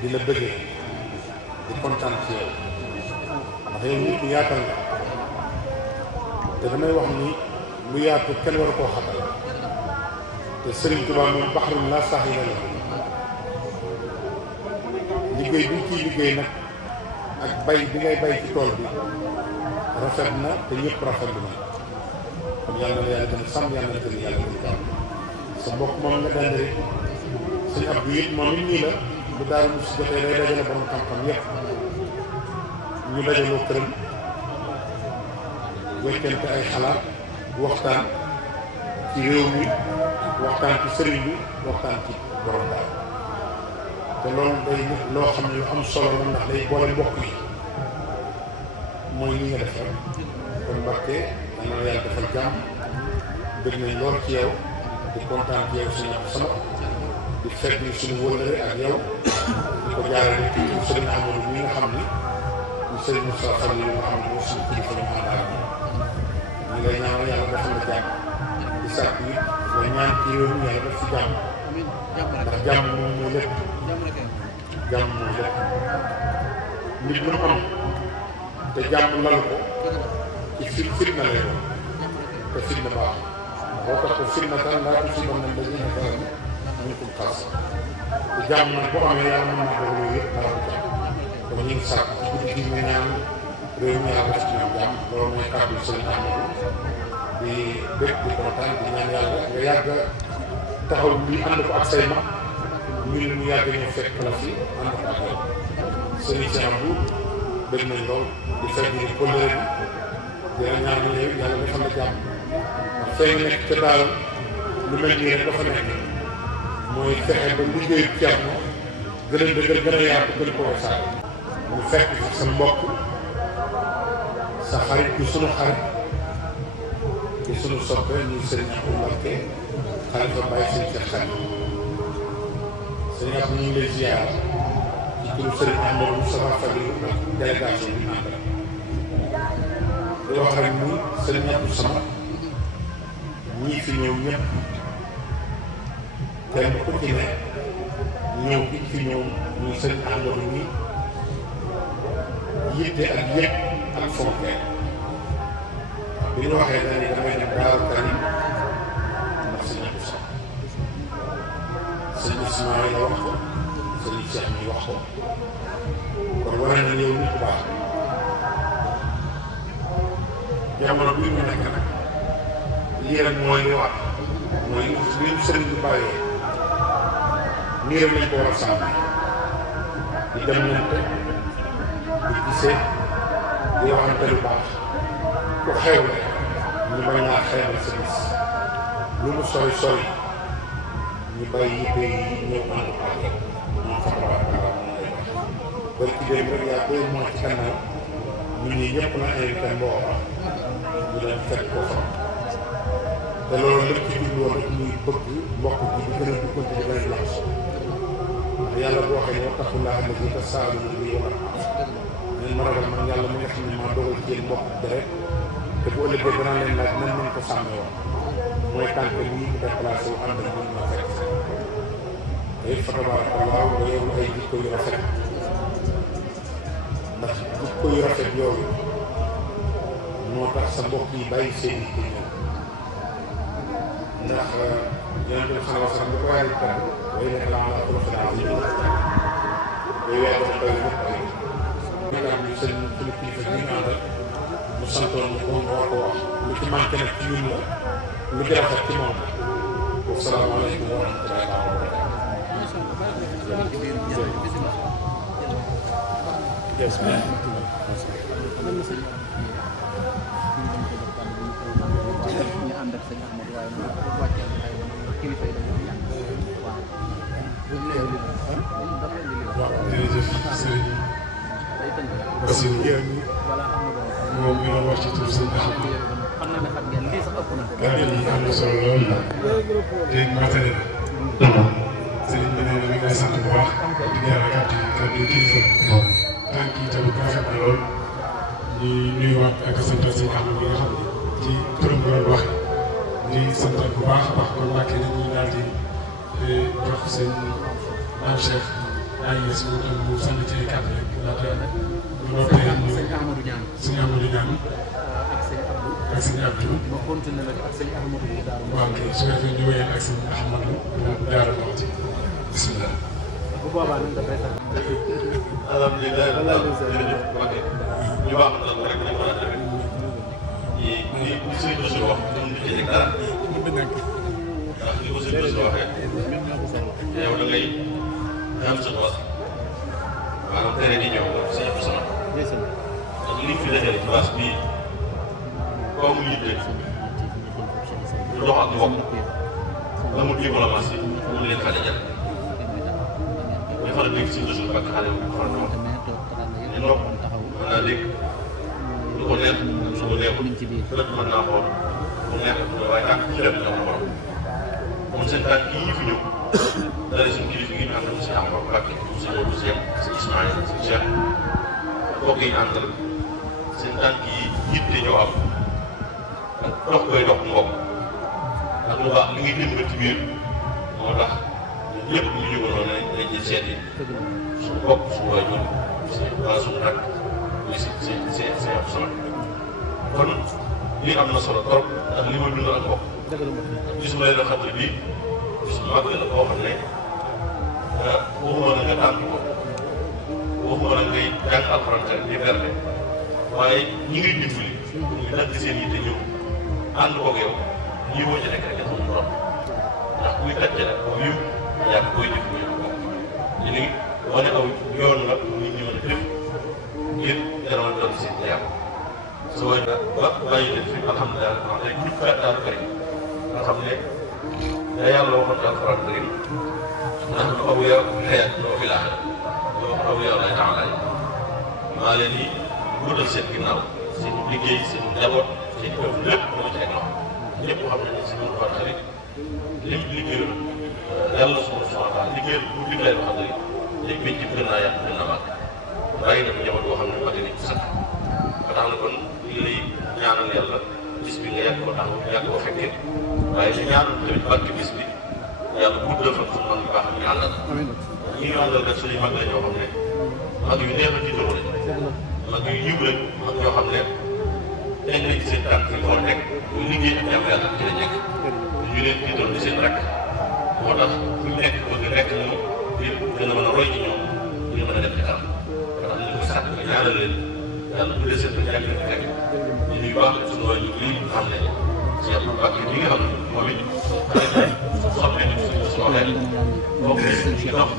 di la bëggee di kontaan ci yow ndax yow nit ku yaatal nga te damay wax ni lu yaatu kenn war a koo xatal te Serigne Touba moom baxarun laa saahila lahu liggéey bi ciy liggéey nag ak bay bi ngay bay ci tool bi rafet na te ñëpp rafetlu na kon yàlla na yàlla gën a sàmm yàlla na gën a yàlla gën a sa mbokk moom nga dend rek suñu ab bi it moom it nii la bu daal mu si jotee day dajale borom xam-xam yëpp ñu dajaloo këram weccante ay xalaat waxtaan ci réew mi waxtaan ci sëriñ bi waxtaan ci borom daal te loolu day loo xam ne lu am solo la ndax day boole mbokk yi mooy li nga def rek kon Mbàkke dana la yàlla defal jàmm bëgg nañ lool ci yow di kontaan ci yow suñu sama di fekk ni suñu wëllëre ak yow di ko jaarale ci sëriñ Amadou bi nga xam ni ñu sëriñ Moussa Fall yi nga xam ne mooy suñu kilifa ñu ànd ak ñu lay ñaanal yàlla defal la jàmm di sàkk yi nga ñaan ci réew mi yàlla def ci jàmm ndax jàmm moom mooy lépp jàmm mooy lépp nit lu mu am te jàmm lal ko ci fitna lay doon te fitna baax boo tax ko fitna tan laa tusiibanna allaziina zalamu minkum xaassa te jàmm nag boo amee yàlla mën na dogal yooyu yëpp dara ko jàmm kon ñu ngi sàkk ci guddi gi ñu ñaan réew mi yàlla def ci ñoom jàmm loolu mooy kàddu sëñ Ahmadou di bëgg di kontaan di ñaan yàlla nga yàgg taxaw lii ànd ko ak say mag ñun ñu yàgg ñoo fekk la fi ànd ko ak yow sëriñ si Abdou bëgg nañ lool di fekk ni kóllëre bi dina ñaan yow yàlla defal la jàmm ndax fay nekk ca daal lu mel nii rek dafa nekk mooy fexe ba liggéey Thierno gën a dëgër gën a yaatu gën ko wasaare mu fekk sa mbokk sa xarit di sunu xarit di sunu soppe ñuy sëriñ Abdou Mbacké xalifa Baye sëñ Cheikh Khady sëriñ Abdou ñu ngi lay ziar ci turu Serigne Amadou Moustapha Fadil ak délégation bi ñu àndal di wax rek ni Serigne Abdou Samad ñii fi ñëw ñëpp kenn ku ci ne ñëw bi fi ñëw muy Serigne Amadou ni yitte ak yëpp ak fonkee bi ñu waxee dañuy damay dem Daaru Karim ndax Serigne Abdou Samad Serigne Ismaïla wax ko Serigne Cheikh mi wax ko kon wane na ñëw nit ku baax jamono bi ñu nekk nag lii rek mooy li wax mooy li ñu sëriñ bi bàyyee nii rek lañ ko war a sàmm di demlante di gisee di waxante lu baax ku xewle ñu bañ naa xeebal sa bis lu mu sori sori ñu bàyyi yitte yi ñëw ànd ak moom fa tabaarkalla bari ci démb rek yaa 2 mois ci gannaaw ñun ñii ñëpp la invité mbooloo ñu leen fekk ko fa te loolu lépp ci biir woon rek muy bëgg mbokk bi di gën a duggante di gën a laxas ndax yàlla boo waxee ne wattaqullaaha allazii tasaaluuna bihi wal arham ngeen ma ragal man yàlla mi nga xam ne maa dogal ci yéen mbokk deret te bu ëllëgee danaa leen laaj nan nañ ko sàmmee woon mooy tànk bii mu déplacé wu ànd ak ñun ñoo fekk te it fa tabaarakallaahu nga yow ay jikko yu rafet ndax jikko yu rafet yooyu moo tax sa mbokk yi bàyyi seen i kii ñëw ndax yonent bi sallallahu alayhi wa sallam da ko waay di tàgg way nekk la ala xuluqin aziim day weer ba koy ñëpp ay ñaar ñu seen suñu kilifa bi ñu àndal mu santoon ñu ko nga war ko wax lu ci manqué nag ci ñun la lu ci rafet ci moom wa salaamu aleykum wa rahmatullahi wa barakatuh jërëjëf Serigne Bassirou moom mi doon wax ci tur sëñ Ahmad kàddu yi am na solo lool te matériel Serigne bi nee na mi ngi lay sant bu baax di ñaanal kàddu yi kilifa tànk yi tamit rafet na lool ñuy nuyuwaat ak sant sëñ Ahmad bi nga xam ne ci turam bi doon wax ñuy santal bu baax a baax kon Mbàkke dañuy daal di jox sëñ Maam Cheikh ay yées mu tam mu sànni ci ay kàddu rek laata bu noppee ñu sëñ Amadou Niane ak sëñ Abdou waaw kay su ko defee ñu wéyal ak sëñ Ahmadou Daara Mawti bismillah alhamdulilah jërëjëf Mbacke ñu baax na ko rek ñu mën a demee ñi sëñ Bachir wax ñun ñu ci dara ndax li ko sëñ Bachir waxee yow da ngay am sa tool maanaam tere di ñëw si ñëpp sama ndax li fi dajale ci base bii koo mu yitte lu dox ak mbokk amul diplomatie mu leen xale jël ñu faral dégg si toujours bakk xale bu faral di wax ñu nopp mën naa dégg lu ko neex su ko neexul lépp mën naa xool bu neex waaye tànk ci lépp dina ko borom moom seen tànk yi ñu fi ñëw dara suñu kilifa gi ñu àndal si Amadou Mbacke si Modou si si Ismaïl si Cheikh mbokk yi ñu àndal seen tànk yi yitte ñoo am ak dox koy dox mbokk ak lu baax li ngi dimbali ci biir moo tax ñëpp ñu jógandoo ne dañ ci seeti suñu bopp suñu waajur wala suñu rakk muy si sama kon lii am na solo trop ndax li ma dundal ak mbokk gis nga leen a xam ne bii su mag la boo xam ne waxuma la nga tànn ko waxuma la ngay jàng alxuraan rek di berde waaye ñi ngay dimbali ñu dagg seen yitte ñëw ànd koog yow lii boo ci nekk rek dafa borom ndax kuy tàcce rek boo yiw yaa koy def bu yëngu bokk li ni wane aw yoon la nit ñi mën a def ngir dara mën a doon seen jàmm su woy ba bàyyi leen fi alhamdulilah wax rek ñu fekk daal kay nga xam ne da yàlla waxoon ci alxuraan karim ndax lu aw yow xeet loo fi laax lu wax aw yow lay taxalaay maa leen di guddal seen ginnaaw seen liggéey seen njaboot seen ëpp lépp dama ci teg loxo ñëpp xam nañ ne si ñun fan xarit lim liggéeyal yàlla subhanahu wa taala liggéeyal bu diglee loo xam ne te mécc bi gën naa yàq gën naa màgg bàyyi na ko njaboot boo xam ne màgg nañ ci sax ba tax na kon li lay ñaanal yàlla bis bi nga yàgg ko taxaw yàgg ko fekkee waaye ñu ñaanal tamit barke bis bi yàlla guddal fa suñu man yu baax ñu àndal ñi ñu àndal nag suñuy mag la ñoo xam ne mag yu neex a jiitaloo lañ mag yu yiw lañ mag ñoo xam ne teg nañ ci seen tànk yi xool teg ñu liggéey ak jàmm yàlla ci la njëkk ñu leen jiital di seen rek moo tax fu ñu nekk bëgg nekk moom ngir gën a mën a roy ci ñoom ñu mën a def ci kanam ndax ñu ko sàkk nga ñaanal leen yàlla bu dee seen ba jàng leen di fekk ñu ñuy baax la suñu wàllu lii xam ne Cheikh Abdou Bakr bi nga xam ne moom it xale xam ne ni suñu soo waxee bokk na si ñu dox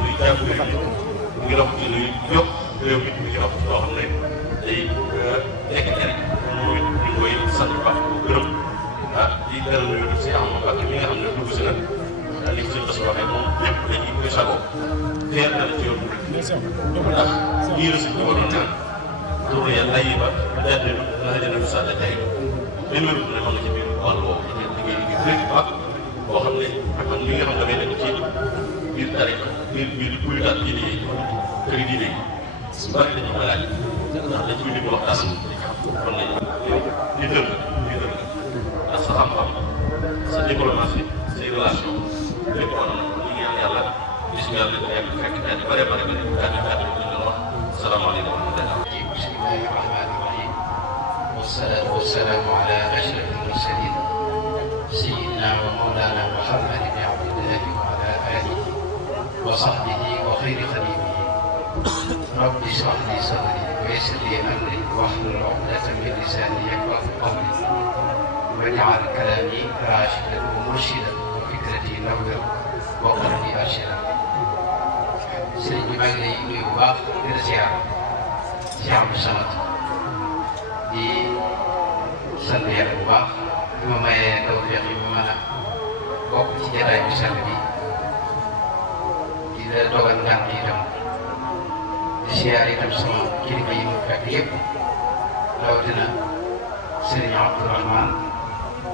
luy jàng réew mi mu ngi dox ci luy yokk réew mi mu ngi dox ci loo xam ne day nekk njëriñ moom it ñu koy sant bu baax bu gërëm di gërëm ñu si Ahmadou Bakr mi nga xam ne dugg si nag li suñu bés waxee moom ñëpp dañuy koy sagoo teer dana ci yoon ndax lii la suñ ko waroon naan tur ya lay ba dadi la dina du sàlla tey limelu ne mën na ci biir wàll boobu ci liggéey liggéey bu mag boo xam ne man mi nga xam ne damay nekk ci biir tariqa biir buy daal diine yi këri diine yi su bari dañu ko laaj ndax dañ koy déglu waxtaan kon lañ di dëgg ndax sa xam-xam sa diplomatie say relation lépp war na ñu ngi yàlla gis nga yàlla dañu yàgg fekk daal di bare bare bare daal di doon wax salaamaaleykum wa rahmatulah. bismillahi rahmani rahim wassalatu wassalamu ala ashraf almursalin sayyidina wa mawlana muhammad ibn abdillahi wa ala alihi wa sahbihi wa khayri khadimihi rabbi ishrah li sadri wa yassir li amri wahlul uqdatan min lisani yafqahu qawli waj'al kalami rashidan wa murshidan wa fikrati nawwir wa qalbi arshida. sëriñ bi maa ngi lay nuyu bu baax di la ziar Cheikh Abdou Samad di sant yàlla bu baax di ma mayee tawfeex yi ma mën a bokk ci jataay bi sell bi di la dogal ngànt itam di ziar itam sama kilifa yi ma fekk yëpp rawatina sëriñ Abdourahman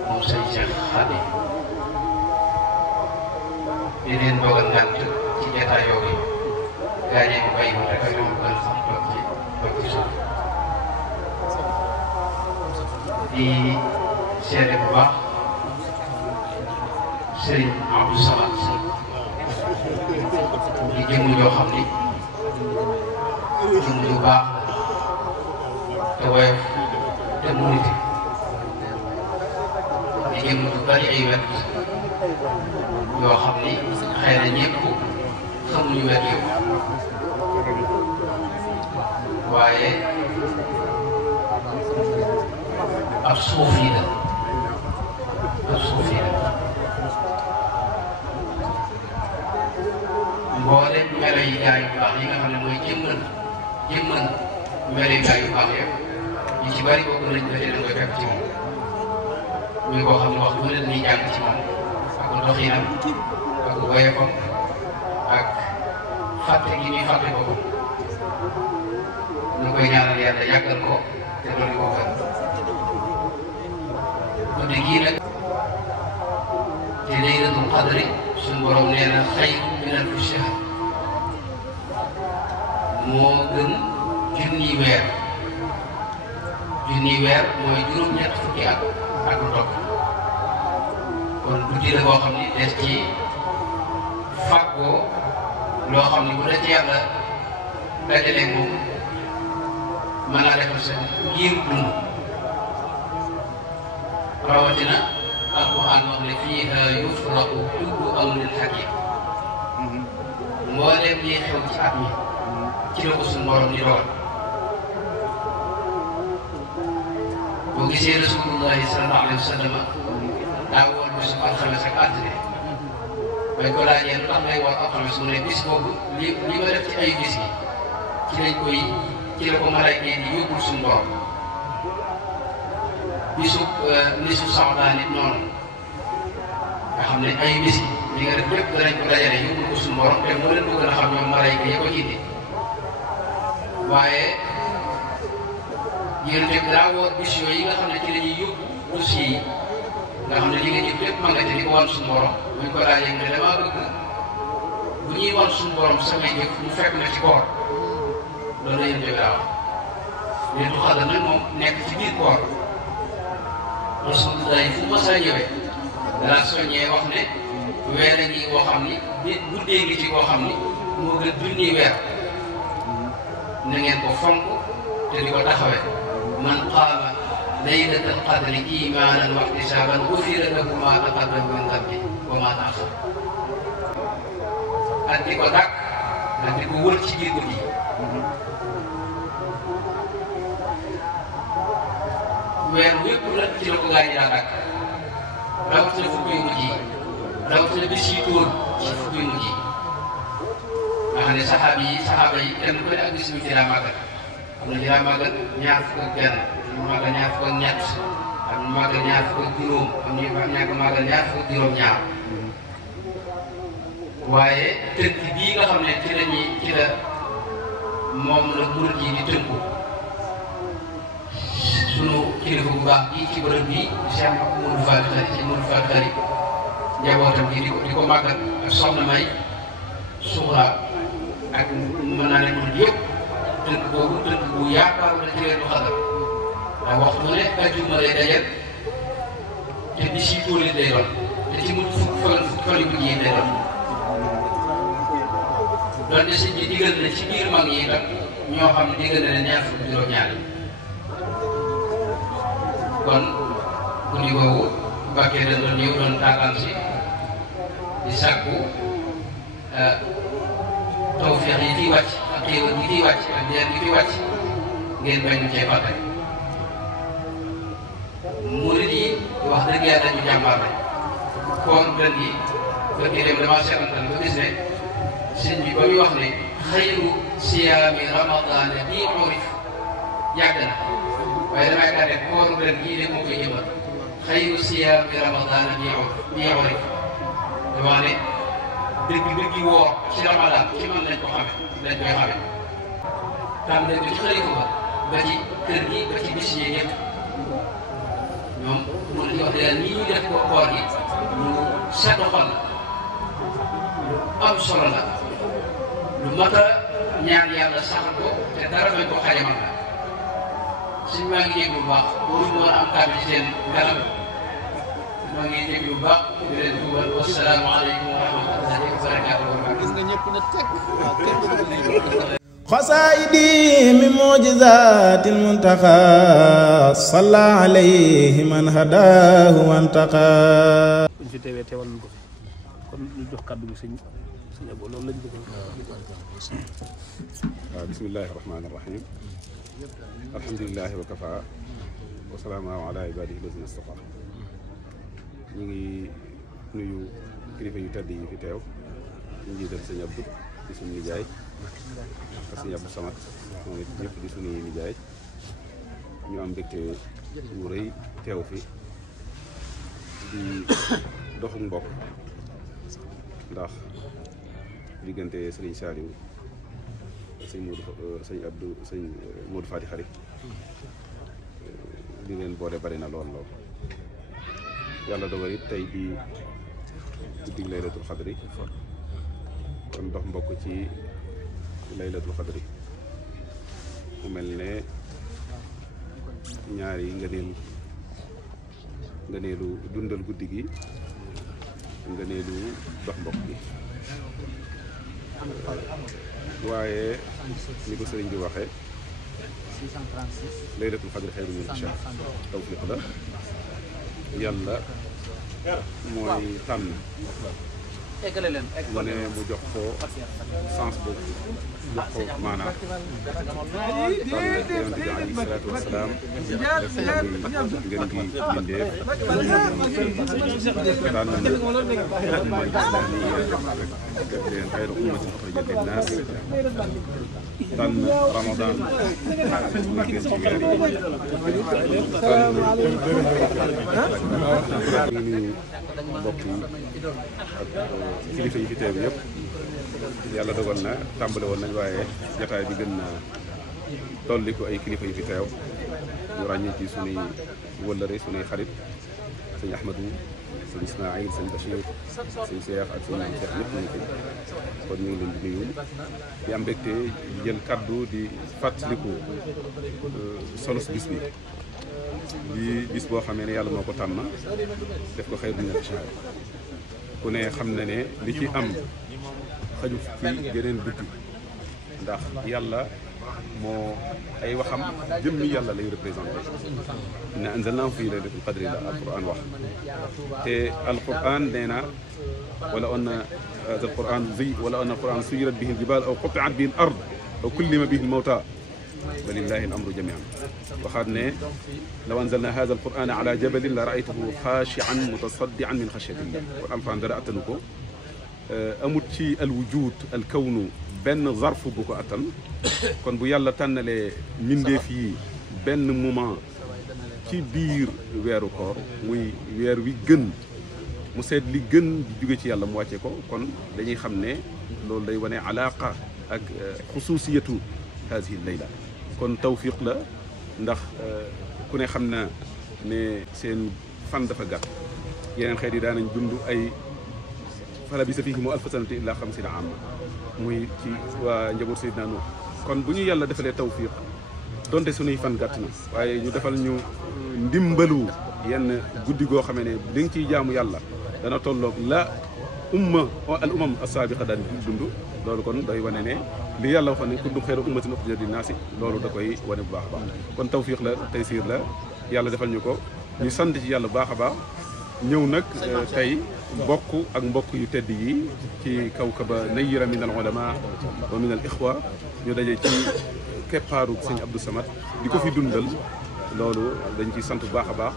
moom sëñ Cheikh Khady di leen dogal ngànt ci jataay yooyu gaañee bi bàyyi woon rek ak ñoom gën sax toog ci suuf di seede bu baax sëriñ Abdou Samad di jëmm joo xam ni jëmm ju baax te woyof te muniti di jëmm ju bari ay wet yoo xam ni xëy na ñëpp xamuñu wet yëpp waaye ab suuf yi la mboolem melo yi gaa yu baax yi nga xam ne mooy jëmmal melo yi gaa yu baax yëpp yu ci bari bokk nañ ko te da koy fekk ci moom muy koo xam ne wax lu ne dañuy jàng ci moom ak doxinam ak woyofam ak fàtte gi ñuy fàtte boppam ñu koy ñaanal yàlla yàggal ko te doon ko gën guddi gii nag te laylatul qadri suñu borom nee na xayru min alfi shahr moo gën junniy weer mooy juróom-ñett fukki at ak lu topp kon guddi la boo xam ni des ci fàggoo loo xam ni bu la ci yàlla dajalee moom mën naa defal sa ngir dund rawatina alquran wax ne fiiha yufraqu kullu amrin hakim mbooleem liy xew ci at mi ci la ko suñu borom di doon boo gisee rasulullahi sallallahu alayhi wa sallam daa woon bisu alxames ak altine bañ ko laajee lu tax may war alxames mu ne bis boobu li ma def ci ay bis yi ci la ko malaayka yi di yóbbul suñu borom bisu Saabaan nit noonu nga xam ne ay bis li nga def lépp danañ ko dajale yóbbul ko suñu borom te moo leen bëgg a xam ñoom malaayka yi ko indi waaye yéen tamit daa woor bis yooyu yi nga xam ne ci la ñuy yóbbu dossier yi nga xam ne li nga jëf lépp mën nga ci di ko wan suñu borom buñ ko laajee nga damaa bëgg bu ñuy wan suñu borom samay jëf mu fekk na ci koor loolu la yéen jóge daaw Laylatul Qadr nag moom nekk ci biir koor Rasulullah fu ma saa ñëwee dara soññee wax ne weer a ngi koo xam ni nit guddee ngi ci koo xam ni moo gën junni weer na ngeen ko fonk te di ko taxawee man qaama laylatal qadri imaanan wa ihtisaaban gufira lahu maa taqaddama min dhanbihi wa maa ta'akhkhar ak di ko dàkk ak di ko wër ci biir guddi yi weer wépp nag ci la ko gaa ñi daa dàkk rawatina fukki yu mujj yi rawatina bis yi tóor ci fukki yu mujj yi nga xam ne saxaaba yi kenn ku ne ak bis bi ci daa màggal am na ci daa màggal ñaar fukk ak benn am na màggal ñaar fukk ak ñett am na màggal ñaar fukk ak juróom am na ñàkk màggal ñaar fukk ak juróom-ñaar waaye tënk bii nga xam ne ci la moom la murid yi di tënku sunu kilifa bu baax bii ci bërëb bii Cheikh Modou Fall Khari njabootam gi di ko màggal ak soxna May Suxra ak mën naa ne murid yëpp tënk boobu tënk bu yaakaaru la ci Laylatul Qadr ndax waxtu ne ajjuma lay dajal te bis yi tóolit lay doon te ci mujj fukki fan yu mujj yi lay doon doon sëñ bi digal na ci biir mag yi itam ñoo xam ne digal na leen ñaar fukki juróom-ñaar kon guddi googu Mbàkke da doon ñëw doon taataan si di sàkku tawfeex yi fiy wàcc ak xéewal yi fiy wàcc ak leer yi fiy wàcc ngeen bañ ñu cee fàtte murid yi wax dëgg yàlla ñu jàmbaar lañ koor ren gi bëgg dem damaa seetantal ba gis ne sëñ bi ba muy wax ne xayru siyaami ramadaana bii urif yàgg na waaye damay yaakaar ne kooru ren gii de moo koy jëmal xayru siyaami ramadaana bii urif dama ne dëgg woor ci ramadaan ci man lañ ko xame lañ koy xame tam dañ ko ci xalifa ba ci kër gi ba ci bis yi ñëpp ñoom mun di wax dëgg nii ñu def ko koor gi lu sedd xol lu am solo la lu mat a ñaan yàlla saxal ko te dara bañ ko xajamal la suñ maa ngi déglu bu baax waruñu woon am kàddu ci seen kanam maa ngi déglu bu baax di leen tuubal wasalaamaaleykum wa rahmatullahi wa barakaatuh. gis nga ñëpp na teg xasaayidi min mu'jizaatil muntaqa salla alayhi man hadaahu wantaqa. buñ fi teewee teewal nañ ko fi kon ñu jox kàddu gi sëñ Abo loolu lañ bëgg. waaw bismillahi rahmaani rahim alhamdulilahi wa kafa wa salaamu ala ibadihi lazina stafa. ñu ngi nuyu kilifa yu tedd yi fi teew ñu njiital sëñ Abdou di suñu nijaay ak sëñ Abdou Samad moom it ñëpp di suñuy nijaay ñu am mbégte bu rëy teew fi di doxu mbokk ndax diggante sëriñ Saliou sëñ Abdou sëñ Modou Fati Khari li leen boole bari na lool lool yàlla dogal it tey di guddig Laylatul Qadri kon dox mbokk ci Laylatul Qadri mu mel ne ñaari ngëneelu dundal guddi gi ngëneelu dox mbokk gi waaye ni ko sëriñ bi waxee Laylatul Qadri xayrun min alfi shahr tawfiq la yàlla mooy tànn mu ne mu jox ko sens boobu jox ko maanaam tànn yonent bi alayhi salaatu wasalaam ngeen gi bindeef tànn umma islaamiyya def leen xayra ummatin uxrijat linnaas tànn Ramadan muy gën ci weer yi mbokk yi ak kilifa yi fi teew yëpp yàlla dogal na tàmbale woon nañ waaye jataay bi gën na dolli ko ay kilifa yi fi teew ñu ràññee ci sunuy wëllëre sunuy xarit sëñ Ahmadou sëñ Ismaïl sëñ Bachir sëñ Cheikh ak sëñ Cheikh ñëpp ñu fi kon ñu ngi leen di nuyu di am mbégte jël kaddu di fàttaliku solos bis bi di bis boo xamee ne yàlla moo ko tànn def ko xëy bu nekk chaar ku ne xam na ne li ci am xaju ci geneen guddi ndax yàlla moo ay waxam jëmmi yàlla lay représenté inna anzalnaahu fii laylatul qadri la alquran wax te alquran nee na wala anna hada alquran wala anna alquran suyirat bihi aljibal aw qutiat bihi al ard aw kullima bihi almawta walillahi alamru jamian waxaat ne law anzalna hada alquran ala jabalin la raaytahu xaashian mutasaddian min xashyatillah kon alquran dara attanu ko amut ci alwujud alkawnu benn zarf bu ko attan kon bu yàlla tànnalee mbindeef yi benn moment ci biir weeru koor muy weer wi gën mu seet li gën di jóge ci yàlla mu wàcce ko kon dañuy xam ne loolu day wane alaqa ak xusuusiyatu haadihi layla kon tawfiq la ndax ku ne xam na ne seen fan dafa gàtt yeneen xeet yi daanañ dund ay fala bisa fiihimu alfa sanati illa 50 aama muy ci waa njaboot Seydina Nuux kon bu ñu yàlla defalee tawfiq donte suñuy fan gàtt na waaye ñu defal ñu ndimbalu yenn guddi goo xamee ne li nga ciy jaamu yàlla dana tolloog la al umam asaabiqa daan dund loolu kon day wane ne li yàlla waxoon ne kuntum xayra ummatin uxrijat linnaasi loolu da koy wane bu baax a baax kon tawfiq la taysiir la yàlla defal ñu ko ñu sant ci yàlla bu baax a baax ñëw nag tey bokk ak mbokk yu tedd yi ci kawkaba nayira min al ulama wa min al ixwa ñu daje ci keppaaru sëñ Abdou Samad di ko fi dundal loolu dañ ciy sant bu baax a baax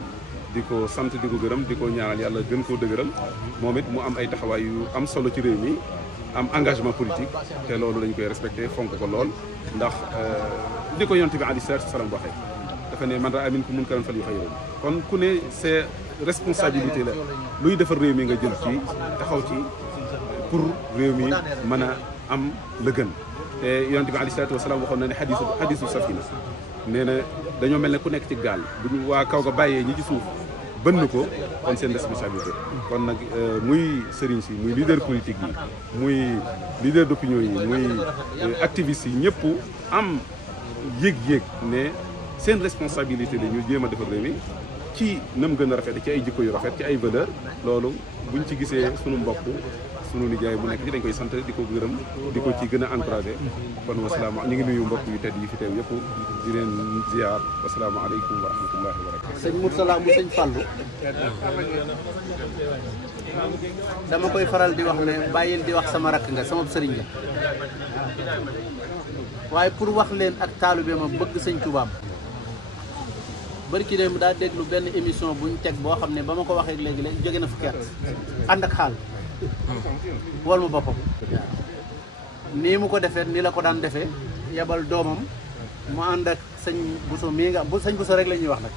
di ko sant di ko gërëm di ko ñaanal yàlla gën koo dëgëral moom it mu am ay taxawaay yu am solo ci réew mi am engagement politique te loolu dañ koy respecté fonk ko lool ndax di ko yonent bi alayhi salaatu wa salaam waxee dafa ne man raa minkum munkaran falyughayyirhu kon ku ne c'est responsabilité la luy defar réew mi nga jël ci taxaw ci pour réew mi mën a am la gën te yonent bi alayhi salaatu wa salaam waxoon na ne xadiisu safina nee na dañoo mel ne ku nekk ci gaal bu ñu waa kaw ga bàyyee ñi ci suuf bënn ko kon seen responsabilité kon nag muy sëriñ si muy leader politique yi muy leader d'opinion yi muy activiste yi ñëpp am yéeg-yéeg ne seen responsabilité la ñu jéem a defar réew mi ci nam gën a rafet ci ay jikko yu rafet ci ay valeur loolu buñ ci gisee sunu mbokk sunu nijaay bu nekk ci dañ koy sant di ko gërëm di ko ci gën a encouragé kon wasalaama ñu ngi nuyu mbokk yu tedd yi fi teew yëpp di leen ziar wasalaamaaleykum wa rahmatullahi wa barakatu. sëñ Mourtala mu sëñ Fallou dama koy faral di wax ne bàyyil di wax sama rakk nga sama sëriñ nga waaye pour wax leen ak taalibe ma bëgg sëñ Touba bari ki dem daa déglu benn émission buñ teg boo xam ne ba ma ko waxee léegi jóge na fukki at ànd ak xaal wol ma boppam nii mu ko defee nii la ko daan defee yebal doomam mu ànd ak sëñ Bousso mii nga sëñ Bousso rek la ñuy wax nag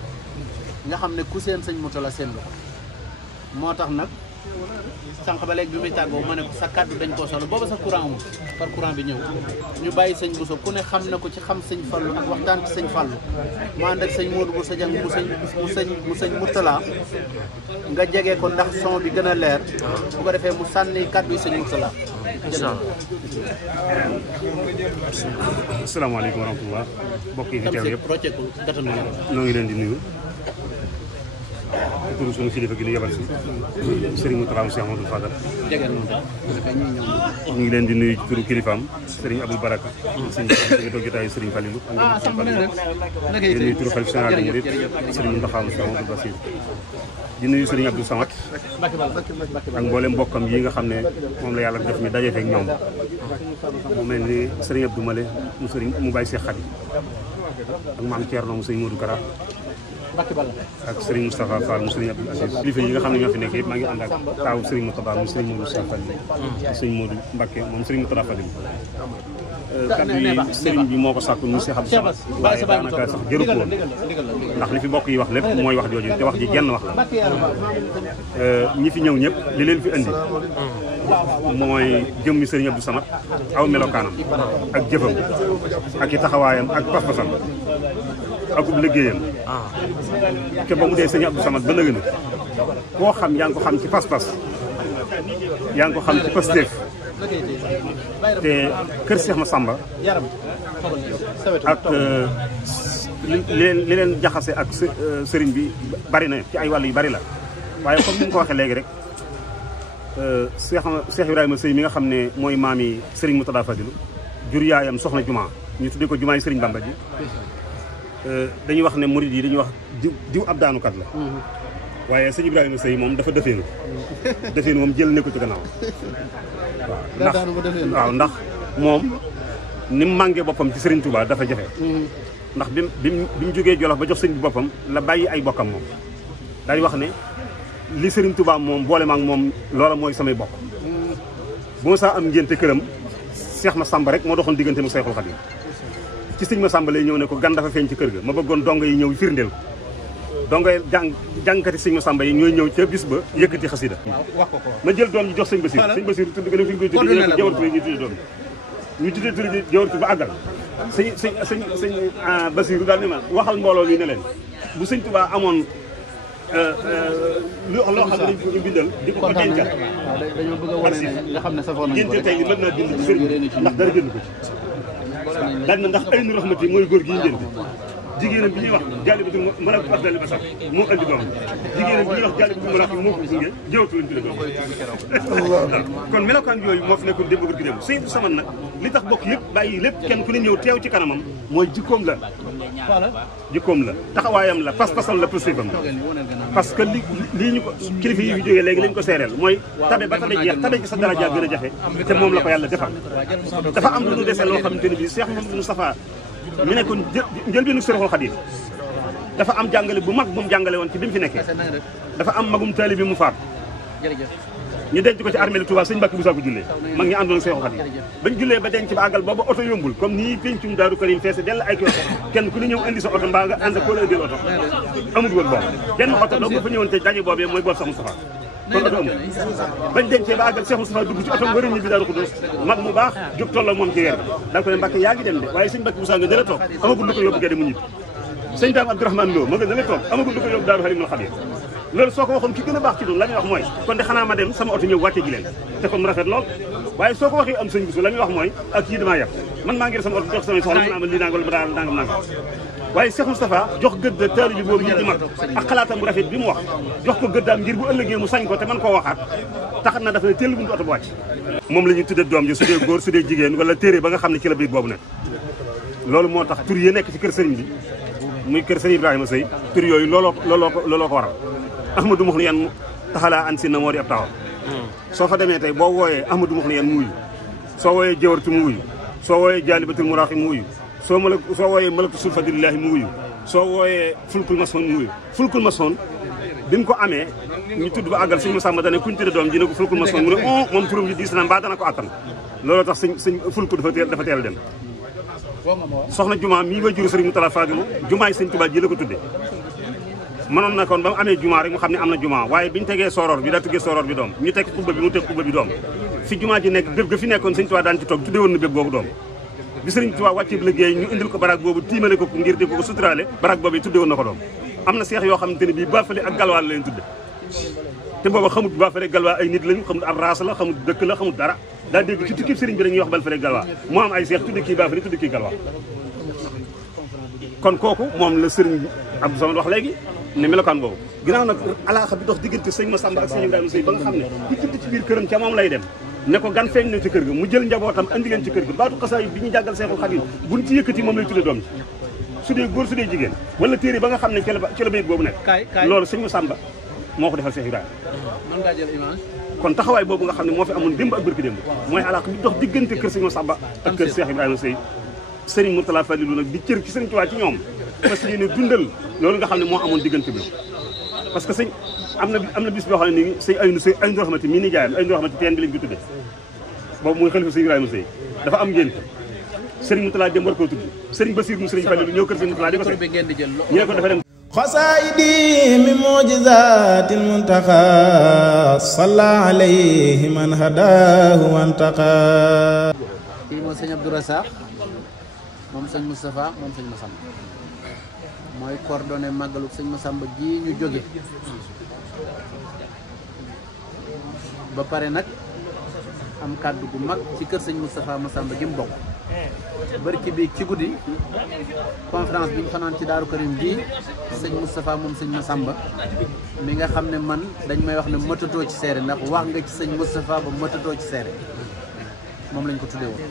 nga xam ne ku seen sëñ Mourtala seen la moo tax nag sànq ba léegi bi muy tàggoo ma ne ko sa kàddu dañ koo solo booba sa courant amul par courant bi ñëw ñu bàyyi sëñ Bousso ku ne xam na ko ci xam sëñ Fallou ak waxtaan ci sëñ Fallou mu ànd ak sëñ Modou Bousso Dieng mu sëñ Mourtala nga jege ko ndax son bi gën a leer bu ko defee mu sànni kàddu yi sëñ Mourtala. incha allah. asalaamaaleykum wa rahmatulah. mbokk yi fi teew yëpp noo ngi leen di nuyu. di turu suñu kilifa gi ñu yebal si Serigne Mourtala Cheikh Amadou Fadal ñu ngi leen di nuyu ci turu kilifaam Serigne Abou Baraka sëñ bi ngi toog jotaayu Serigne Falilou ak Serigne Falilou di nuyu turu xalif général des mourides Serigne Mountakha Cheikh Amadou Bassir di nuyu Serigne Abdou Samad ak mboolem mbokkam yi nga xam ne moom la yàlla def ñu daje feek ñoom mu mel ni Serigne Abdou Male mu bàyyi Cheikh Khady ak maam Thierno mu Serigne Modou Kara ak Serigne Moustapha Fall mu Serigne Abdou Aziz kilifa yi nga xam ne ñoo fi nekk yëpp maa ngi ànd ak taawu Serigne Mourtada mu Serigne Modou Cheikh Fall ak Serigne Modou Mbacké moom Serigne Mourtada Fall kaddu yi Serigne bi moo ko sàkku mu Cheikh Abdou Samad waaye daanaka sax jëru ko woon ndax li fi mbokk yi wax lépp mooy wax jooju te wax ji jenn wax la ñi fi ñëw ñëpp li leen fi indi mooy jëmmi Serigne Abdou Samad aw melokaanam ak jëfam ak i taxawaayam ak pas-pasam akub liggéeyam te ba mu dee Serigne Abdou Samad ba nëgëni koo xam yaa ngi ko xam ci pas-pas yaa ngi ko xam ci Pastef te kër Cheikh Massamba ak li leen jaxase ak sëriñ bi bari na ci ay wàll yu bari la waaye comme ni nga ko waxee léegi rek Cheikh Ibrahima Seye mi nga xam ne mooy maami Serigne Moutada Fadilou jur yaayam soxna Juma ñu tuddee ko Jumaay Serigne Bamba ji dañuy wax ne murid yi dañuy wax diw ab daanukat la waaye sëñ Ibrahima Seye moom dafa defeenu moom jël ne ko ci gannaaw waaw ndax moom ni mu màngee boppam ci Serigne Touba dafa jafe ndax bi mu jógee Jolof ba jox sëñ bi boppam la bàyyi ay bokkam moom daal di wax ne li Serigne Touba moom boole ma ak moom loola mooy samay bokk bu ma saa am ngénte këram Cheikh Massamba rek moo doxoon diggante mu Seexul Xadim ci sëñ Massamba lay ñëw ne ko gan dafa feeñ ci kër ga ma bëggoon dongo yi ñëw firndeel ko dongo yi jàngkati sëñ Massamba yi ñooy ñëw ca bis ba yëkkati xasida ma jël doom ji jox sëñ Basir tudd ko ne fi ñu koy tudd ñu ko jawar tur ñu tuddee doom ñu tuddee tur jawar tur ba àggal sëñ Basir daal ne ma waxal mbooloo mi ne leen bu sëñ Touba amoon loo xam ne ñu bindal di ko dencal dañoo bëgg a wane ne nga xam ne safoon nañ ko tey li mën naa bind ci sëriñ ndax dara jënd ko ci daal na ndax ay nu raxmati mooy góor gi njënd jigéenam bi ñuy wax jàllibatu mën a wax dali ba sax moo andi doom jigéenam bi ñuy wax jàllibatu mën a moo ko gunge jëwatu lañ tuddee doom kon melokaan yooyu moo fi nekkoon démb gi dem Seydou Samane nag li tax bokk yëpp bàyyi lépp kenn ku ne ñëw teew ci kanamam mooy jikkoom la taxawaayam la pas-pasam la pësifam la parce que lii ñu ko kilifa yi fi jógee léegi lañ ko seereel mooy tabe ba tabe jeex tabe ci sa daraja gën a jafe te moom la ko yàlla defal dafa am lu ñu desee loo xamante ne bii Cheikh Mouhamadou Moustapha mi nekkoon njëlbeenu Seexul Xadiim dafa am jàngale bu mag bu mu jàngale woon ci bi mu fi nekkee dafa am magum taali bi mu faat ñu denc ko ci armée li Touba sëñ Mbàkke Busaa ko jullee mag ñi àndoon Seexul Xadiim bañ jullee ba denc ba àggal booba oto yombul comme nii pencum Daaru Karim fees dell ay oto kenn ku ne ñëw indi sa oto mbaa nga ànd ko la indil oto amul woon boobu kenn oto doo fa ñëwoon te daje boobee mooy boobu sax Moustapha kon oto amul bañ dencee ba àggal Cheikh Moustapha dugg ci oto war a ñibbi Daaru Xudoos mag mu baax jóg tolloo moom ci weer bi da ko ne Mbàkke yaa ngi dem de waaye sëñ Mbàkke Busaa nga dala toog amagul lu ko yóbbu gede mu ñibbi sëñ Daam Abdourahmane Lo ma nga dala toog amagul lu ko yóbbu Daaru Xalimul Xabiir loolu soo ko waxoon ki gën a baax ci doon la ñuy wax mooy kon de xanaa ma dem sama oto ñëw wàcce ji leen te kon mu rafet lool waaye soo ko waxee am sëñ bisu la ñuy wax mooy ak kii damaa yàpp man maa ngi sama oto jox samay soxla mën ama lii nanga wala daal nangam nangam waaye Cheikh Moustapha jox gëdd taali bi boobu yi ci mag ak xalaatam bu rafet bi mu wax jox ko gëddaam ngir bu ëllëgee mu sañ ko te man koo waxaat tax na dafa ne teel buntu oto bu wàcc moom la ñuy tudde doom ji su dee góor su dee jigéen wala téere ba nga xam ne ci la biir boobu nekk loolu moo tax tur yi nekk ci kër sëriñ bi muy kër sëriñ Ibrahima Seye tur yooyu looloo ko waral Ahmadou Mouhniyane taxalaa an si na moo di ab taxaw soo fa demee tey boo wooyee Ahmadou Mouhniyane mu wuyu soo wooyee Jawartu mu wuyu soo wooyee Jaalibatul Muraaxi mu wuyu soo wooyee Malaktu Sulfadillaahi mu wuyu soo wooyee Fulkul Masoon mu wuyu Fulkul Masoon bi mu ko amee ñu tudd ba àggal sëñ Massamba dane kuñ tudde doom ji ne ko Fulkul Masoon mu ne moom turam ji diis na mbaa dana ko attan looloo tax sëñ Fulku dafa teel a dem soxna Juma mii way juru Sëriñ Moutada Fadilou jumaay sëñ Tuubaa ji la ko tudde mënoon na kon ba mu amee juma rek mu xam ne am na juma waaye biñu tegee soror bi daa tuggee soror bi doom ñu teg xubba bi mu teg xubba bi doom fi juma ji nekk bépp ga fi nekkoon sëñ Tuubaa daan ci toog tuddee woon na bépp googu doom bi sëriñ Tuubaa wàccee bi liggéey ñu indil ko barak boobu tiimale ko ngir di ko suturaale barak boobu tuddee woon na ko doom am na seex yoo xamante ne bii baafale ak galwaa la leen tudde te booba xamut baafale galwaa ay nit lañu xamut ab raas la xamut dëkk la xamut dara daa dégg ci tukkib sëriñ bi dañuy wax balfale galwaa moo am ay seex tudde kii baafale tudde kii galwaa kon kooku moom la sëriñ Abdou Samad wax léegi ne melokaan boobu ginnaaw nag alaaxa bi dox diggante sëñ Massamba ak sëñ Ibrahima Seye ba nga xam ne ku tudd ci biir këram ca moom lay dem ne ko gan feeñ na ci kër ga mu jël njabootam andi leen ci kër ga baatu xasaay bi ñu jàggal Seexul Xadiim buñ ci yëkkati moom lay tudde doom ji su dee góor su dee jigéen wala téere ba nga xam ne ci la bayit boobu nekk loolu sëñ Massamba moo ko defal Cheikh Ibrahima mën ngaa jël image kon taxawaay boobu nga xam ne moo fi amoon démb ak bërki démb mooy alaaxa bi dox diggante kër sëñ Massamba ak kër Cheikh Ibrahima Seye sëriñ Mourtala Fadilou nag di cër ci sëriñ Tuubaa ci ñoom parce que yéene dundal loolu nga xam ne moo amoon diggante bi parce que sëñ am na bis boo xam ne nii sëñ Aynu Rahmati mii ni jaayam Aynu Rahmati teen bi lañ ko tuddee boobu mooy xalifa sëñ Ibrahima Seye dafa am ngénte sëriñ Mourtala dem war koo tudd sëriñ Basiir mu sëriñ Fallilou ñëw kër sëriñ Mourtala di ko seet ñu ne ko dafa dem xasaayidi min mu'jizaatil muntaqa salla alayhi man hadaahu wantaqa kii mooy sëñ Abdou Rassakh moom sëñ Moustapha moom sëñ Massamba mooy coordonné màggalu sëñ Massamba ji ñu jóge ba pare nag am kàddu gu mag ci kër sëñ Moustapha Massamba gi mu bokk barki bi ci guddi conférence bi ñu fanaan ci Daaru Karim bii sëñ Moustapha moom sëñ Massamba mi nga xam ne man dañ may wax ne mëtatoo ci seere ndax wax nga ci sëñ Moustapha ba mëtatoo ci seere moom lañ ko tuddee woon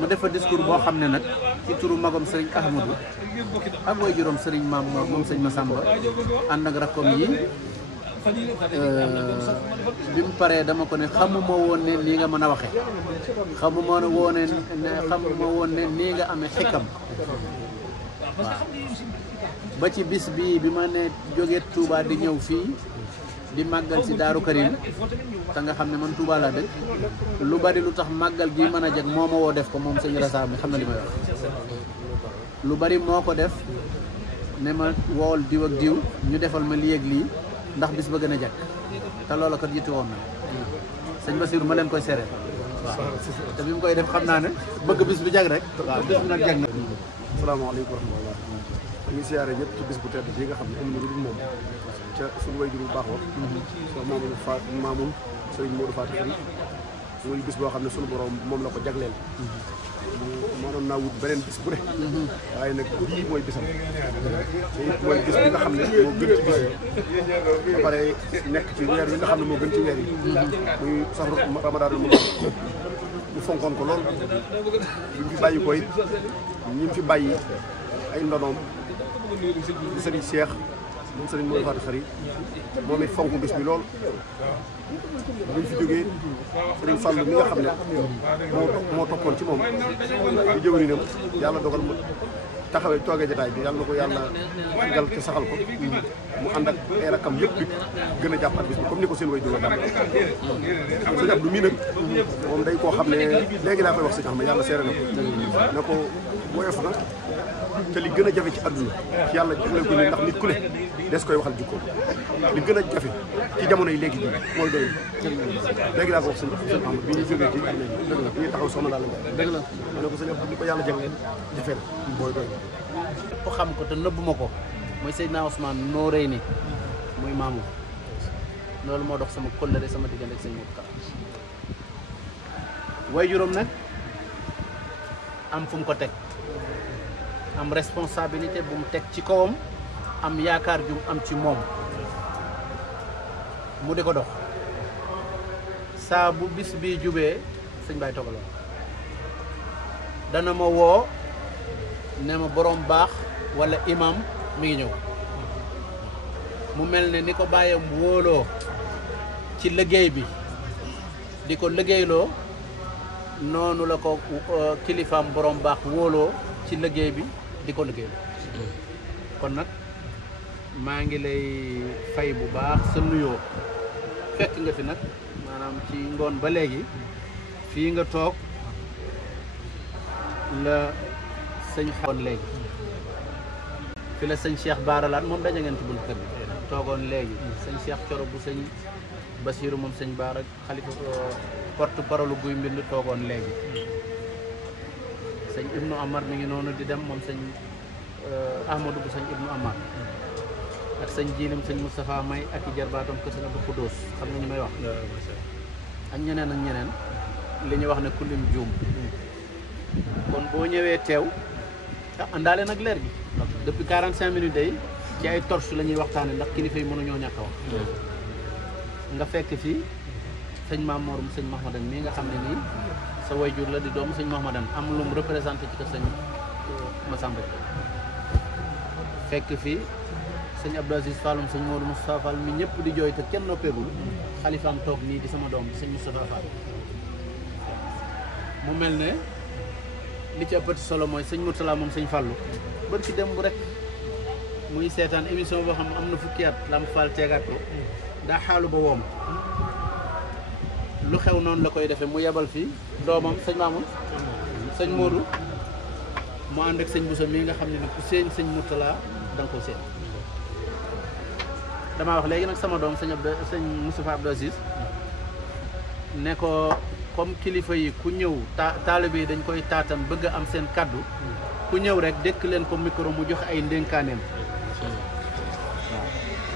mu def fa discours boo xam ne nag ci turu magam sëriñ Ahmadou ak way juróom sëriñ Maam moom sëñ Massamba ànd ak rakkom yi bi mu paree dama ko ne xamuma woon ne nii nga mën a waxee xamuma woon ne nii nga amee xikam waaw ba ci bis bii bi ma ne jógee Touba di ñëw fii di màggal si Daaru Karim te nga xam ne man Touba laa dëkk lu bari lu tax màggal gi mën a jeg moo ma woo def ko moom sëñ Rassa mi xam na li may wax lu bari moo ko def ne ma wool diw ak diw ñu defal ma lii ak lii ndax bis ba gën a jag te loola kat yitte woon na sëñ Bassirou ma leen koy seere waaw te bi mu koy def xam naa ne bëgg bis bi jag rek waaw bis bi nag jag na. asalaamaaleykum wa rahmatulah ñu ngi siyaare ñëpp ci bis bu tedd bii nga xam ne am na lu dul moom ca suñu way jur bu baax wa so Mamoun Serigne Modou Fatou Khari muy bis boo xam ne suñu borom moom la ko jagleel maanaam naa wut beneen bis bu ne waaye nag bii mooy bisam te it mooy bis bi nga xam ne moo gën ci bis yi ba pare nekk ci weer yi nga xam ne moo gën ci weer yi muy sax Ramadan mu fonkoon ko lool ñu fi bàyyi ko it ñu fi bàyyi ay ndonoom di Serigne Cheikh moom Serigne Modou Fatou Khari moom it fonk bis bi lool buñ fi jógee Serigne Fallou mi nga xam ne moo toppoon ci moom di jëwriñam yàlla dogal mu taxawee toogee jotaay bi yàlla na ko yàlla gal te saxal ko mu ànd ak ay rakkam yëpp bi gën a jàppaat bis bi comme ni ko seen way jóga jàpp sëñ Abdou mii nag moom day koo xam ne léegi laa koy wax sëñ xam ne yàlla seere na ko woyof na te li gën a jafe ci àdduna ci yàlla jagleel ko ni ndax nit ku ne des koy waxal jikko li gën a jafe ci jamono yi léegi ji mooy doy léegi laa ko wax sëñ Amadou bi ñu jógee ci léegi bi ñuy taxaw soxna daal la dëgg la ma ne ko sëñ Abdou li ko yàlla jagleel jafe na mooy doy ko xam ko te nëbb ma ko mooy Seydina Ousmane noo rëy ni muy maamu loolu moo dox sama kóllëre sama diggante ak sëñ Modou Kara way juróom nag am fu mu ko teg am responsabilité bu mu teg ci kawam am yaakaar ju am ci moom mu di ko dox saa bu bis bi jubee sëñ Baye togaloon dana ma woo ne ma borom baax wala imam mi ngi ñëw mu mel ne ni ko bàyyam wóoloo ci liggéey bi di ko liggéeyloo noonu la ko kilifaam borom baax wóoloo ci liggéey bi di ko liggéeyloo kon nag maa ngi lay fay bu baax sa nuyoo fekk nga fi nag maanaam ci ngoon ba léegi fii nga toog la sëñ xawoon léegi fi la sëñ Cheikh Baaralaat moom daje ngeen ci bunt kër bi toogoon léegi sëñ Cheikh Coro bu sëñ Basiru moom sëñ Baara xalifa porte parole guy mbind toogoon léegi sëñ Ibnu Amar mi ngi noonu di dem moom sëñ Ahmadou bu sëñ Ibnu Amar ak sëñ jiilim sëñ Moustapha May ak i jarbaatam kër sëñ Abdou Khoudous xam nga ñu may wax ak ñeneen li ñu wax ne kulim juum kon boo ñëwee teew àndaale nag leer gi depuis 45 minutes day ci ay torche la ñuy waxtaane ndax kilifa yi mënuñoo ñàkk a wax nga fekk fii sëñ Mamour mu sëñ Mahmadan mii nga xam ne nii sa wayjur la di doomu sëñ Mahmadan am lu mu représenté ci kër sëñ Massamba fekk fii sëñ Abdou Aziz Falloum sëñ Modou Moustapha Fall mi ñëpp di jooy te kenn noppeegul xalifaam toog nii di sama doom di sëñ Moustapha Fall mu mel ne li ci ëppati solo mooy sëñ Mourtala moom sëñ Fallou bër ci dem bu rek muy seetaan émission boo xam ne am na fukki at Lamp Fall teegaat ko daa xaalu ba woom lu xew noonu la koy defee mu yebal fii doomam sëñ Mamoun sëñ Modou mu ànd ak sëñ Boussa mii nga xam ne ne ku seen sëñ Mourtala da nga ko seen damaa wax léegi nag sama doom sëñ Moustapha Abdou Aziz ne ko comme kilifa yi ku ñëw taalibe yi dañ koy taatan bëgg a am seen kaddu ku ñëw rek dékk leen ko micro mu joxe ay ndénkaaneem waaw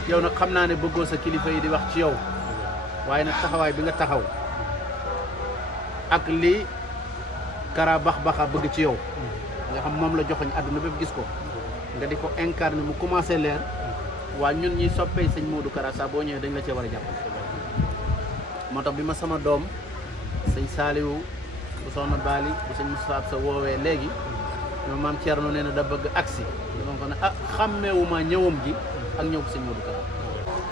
yow nag xam naa ne bëggoo sa kilifa yi di wax ci yow waaye nag taxawaay bi nga taxaw ak li Kara Bax-Baxa bëgg ci yow nga xam moom la joxoñ àdduna bépp gis ko nga di ko incarné mu commencé leer waa ñun ñuy soppee sëñ Modou Kara saa boo ñëwee dañ la cee war a jàpp moo tax bi ma sama doom sëñ Saliou bu soxna Bali bu sëñ Moustapha sa woowee léegi ñoom maam Thierno nee na da bëgg agsi dama ko ne ah xàmmeewuma ñëwam gi ak ñëw sëñ Modou Kara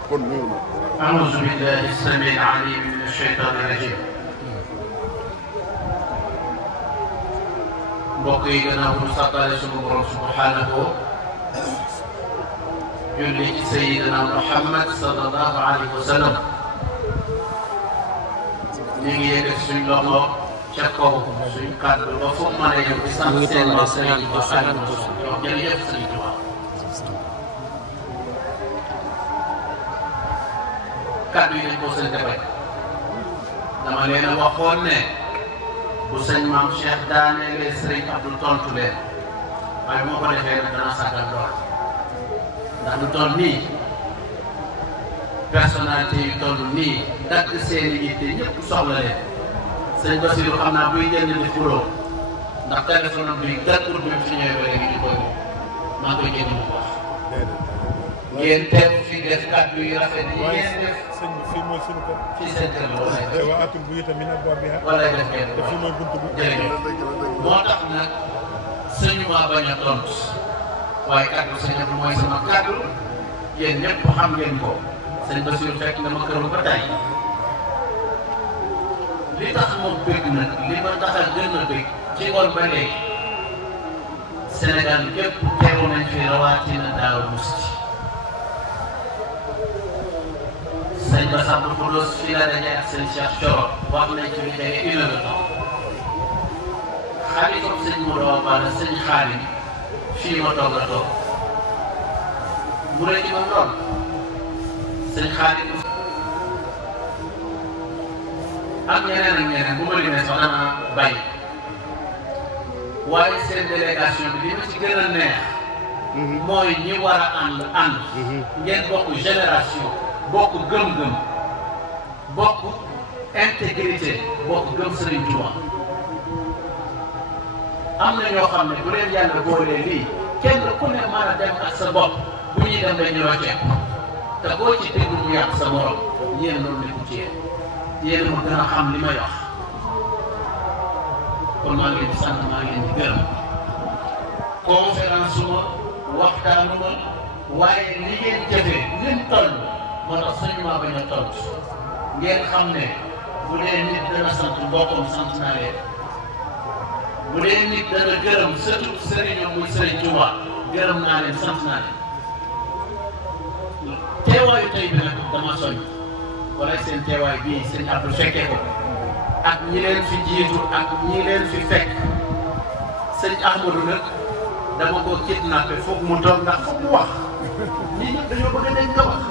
kon ñëw na أعوذ بالله السميع العليم من الشيطان الرجيم mbokk yi gannaaw bu ñu sàkkaale sunu borom subhanahu julli ci sayyidina Muhammad sallallahu alayhi wa sallam ñu ngi yëkkati suñ loxo ca kaw suñ kàddu ba fu mu mën a yem di sant seen maam Sëriñ Tuubaa jërëjëf Sëriñ Tuubaa kàddu yi dañ koo sëñ rek dama leen a waxoon ne bu sëñ maam Cheikh daanelee Sëriñ Abdou tontu leen waaye moo ko defee nag dana sàggal lool ndax lu toll nii personnalité yu toll nii dagg seeni yitte ñëpp soxla leen sëñ Bassirou xam naa buy jënd di xuloo ndax téléphone am bi gàttul bi fi ñëwee ba léegi di koy woo maa ngi koy jënd mu ko wax ngeen teew fi def kàddu yu rafet yi ngeen def sëñ bi fii mooy suñu kër. fii seen kër la wala def waa atul bu itam min abwaabiha wala def ngeen te fii mooy buntu bi. jërëjëf moo tax nag suñu maa bañ a tontu waaye kàddu sëñ bi mooy sama kàddu yéen ñëpp xam ngeen ko sëñ Bassirou fekk na ma këram ba tey li tax moom bëgg nag li ma tax a gën a bëgg ci ngoon ba léegi Sénégal gépp teewu nañ fi rawatina Daaru Musti sëñ Bass Abdou Khoudoss fii la daje ak sëñ Cheikh Thioro wax nañ ci lu jege 1 heure de temps xalifa sëñ Modou Awa Balla sëñ Xaadim fii ma toog a toog mu ne ci man lool sëñ Xaadim ak ñeneen ak ñeneen bu ma limee sax dana bàyyi waaye seen délégation bi li ma ci gën a neex mooy ñi war a ànd ngeen bokk génération bokk gëm-gëm bokk intégrité bokk gëm Serigne Touba am na ñoo xam ne bu leen yàlla boolee lii kenn ku ne mën a dem ak sa bopp bu ñuy dem dañu rocceek te boo ci déglu mu yàq sa morom yéen loolu nekku ci yéen ma gën a xam li may wax kon maa ngi leen di sant maa ngi leen di gërëm conférence ma waxtaanu ma waaye li ngeen jëfee lim toll moo tax suñu maa bañ a tontu ngeen xam ne bu dee nit dana sant mbokkam sant naa leen bu dee nit dana gërëm surtout sëriñam muy Sëriñ Tuuba gërëm naa leen sant naa leen teewaayu tey bi nag dama soñ wala seen teewaay bii sëñ Abdou fekkee ko ak ñi leen fi jiitu ak ñi leen fi fekk sëñ Ahmadou nag dama ko kidnappé foog mu toog ndax foog mu wax ñii ñëpp dañoo bëgg dañ nga wax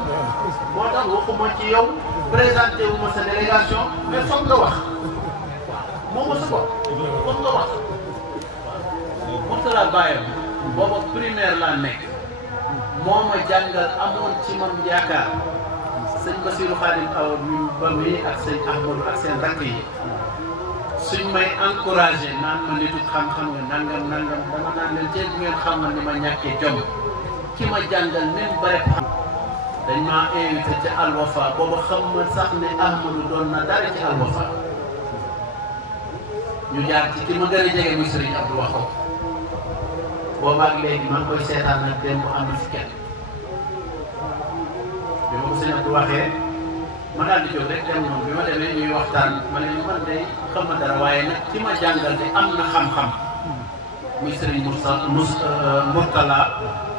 moo tax waxuma ci yow présenté wu ma sa délégation mais foog nga wax waaw moo ma sa bopp foog nga wax waaw Mourtala bàyyam booba primaire laa nekk moo ma jàngal amoon ci man yaakaar sëñ Bassirou Khadim Awa bi ba muy ak sëñ Ahmadou ak seen rakk yi suñ may encouragé naan ma nitu xam-xam nga nangam nangam dama naan leen tey bu ngeen xamal ni ma ñàkkee jom ki ma jàngal même bare xam dañ maa invité ci Al Wafa booba xam ma sax ne Ahmadou doon na dara ci Al Wafa ñu jaar ci ki ma gën a jege muy Sëriñ Abdou wax ko boobaak léegi maa ngi koy seetaan nag démb am na fi kenn bi ma ko sëñ Abdou waxee ma daal di jóg rek dem noonu bi ma demee ñuy waxtaan ma ne man day xam ma dara waaye nag ki ma jàngal te am na xam-xam muy Sëriñ Mourtala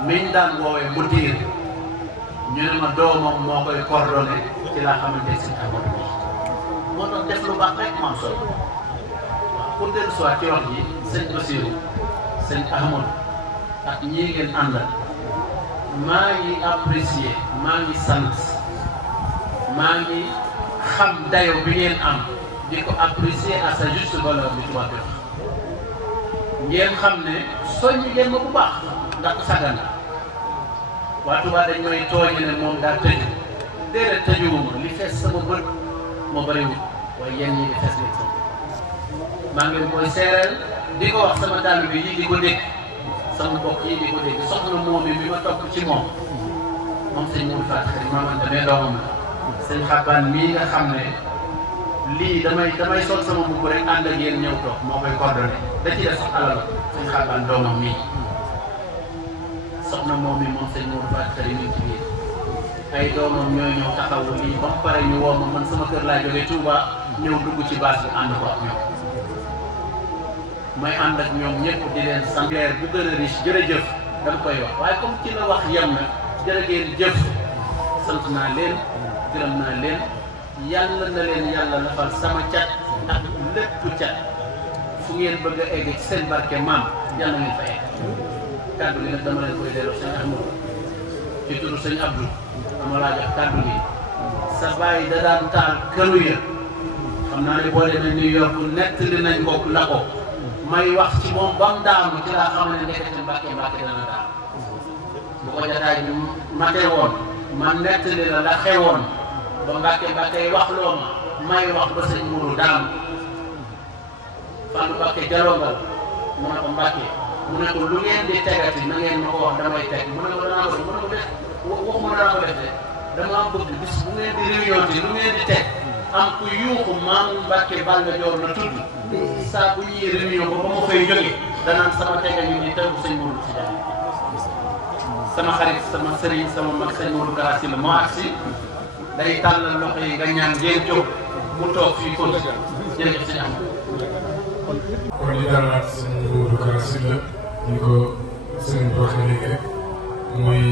miñ daan woowee mu diir ñu ne ma doomam moo koy coordonné ci laa xamante si Ahmadou bi moo tax def lu baax rek maam solo waaw pour dellu soit ci wax ji sëñ Bassirou sëñ Ahmadou ak ñii ngeen àndal maa ngi apprécier maa ngi sant maa ngi xam dayo bi ngeen am di ko apprécier à sa juste valeur bi tubaab bi wax ngeen xam ne soññi ngeen ma bu baax ndax sagan la waa Touba dañ may tooñi ne moom daa tëju déedéet tëjuwuma li fees sama bët moo bëriwul waaye yéen ñii di fees nit sama maa ngi leen koy seereel di ko wax sama taalibe yi di ko dégg sama mbokk yi di ko dégg soxna moom bi ma topp ci moom sëñ Mourou Fatou Khary maa man damay doomam la sëñ Xabaan mii nga xam ne lii damay sol sama mbubb rek ànd ak yéen ñëw toog moo koy coordonné da ci def sax alal sëñ Xabaan doomam mii soxna moom mi moom sëñ Mourou Fatou Khary mi ngi ci biir ay doomam ñooy ñëw taxawu lii ba mu pare ñu woo ma man sama kër laa jógee Touba ñëw dugg ci bâche bi ànd ko ak ñoom may ànd ak ñoom ñëpp di leen sant leer bu gën a riche jërëjëf dama koy wax waaye comme ci la wax yem na jërë ngeen jëf sant naa leen gërëm naa leen yàlla na leen yàlla lafal sama cat ak lépp cat fu ngeen bëgg a egg ci seen barke maam yàlla ngeen fa egg kàddu gi nag dama leen koy delloo sëñ Ahmadou ci turu sëñ Abdou dama laa jox kàddu gi sa bàyyi da daan taal këru ya xam naa ne boo demee New York nettali nañ ko la ko may wax ci moom ba mu daanu ci laa xam ne ndekete Mbàkke dana daanu bu ko jataay bi mate woon ma nettali la xewoon ba Mbàkke wax loo ma may wax ba sëñ Mourou daanu Fallou Mbàkke jalongal mu ne ko Mbàkke mu ne ko lu ngeen di tegati na ngeen ma ko wax damay teg mu ne ko danaa ko def mu ne ko def waxuma danaa ko def de damaa bëgg bis bu ngeen di réunion ti lu ngeen di teg am ku yuuxu maam Mbàkke Balla Joor la tudd saa bu ñuy réunion ba ma fay jóge danaan sama tega ñu ni tegu sëñ Mourou ci jàmm sama xarit sama sëriñ sama mag sëñ Mourou Kara Sylla moo agsi day tàllal loxo yi nga ñaan ngeen jóg mu toog fii kon jërëjëf sëñ am kon li dalalaat sëñ Mourou Kara Sylla ñu ko sëñ bi waxee léegi rek muy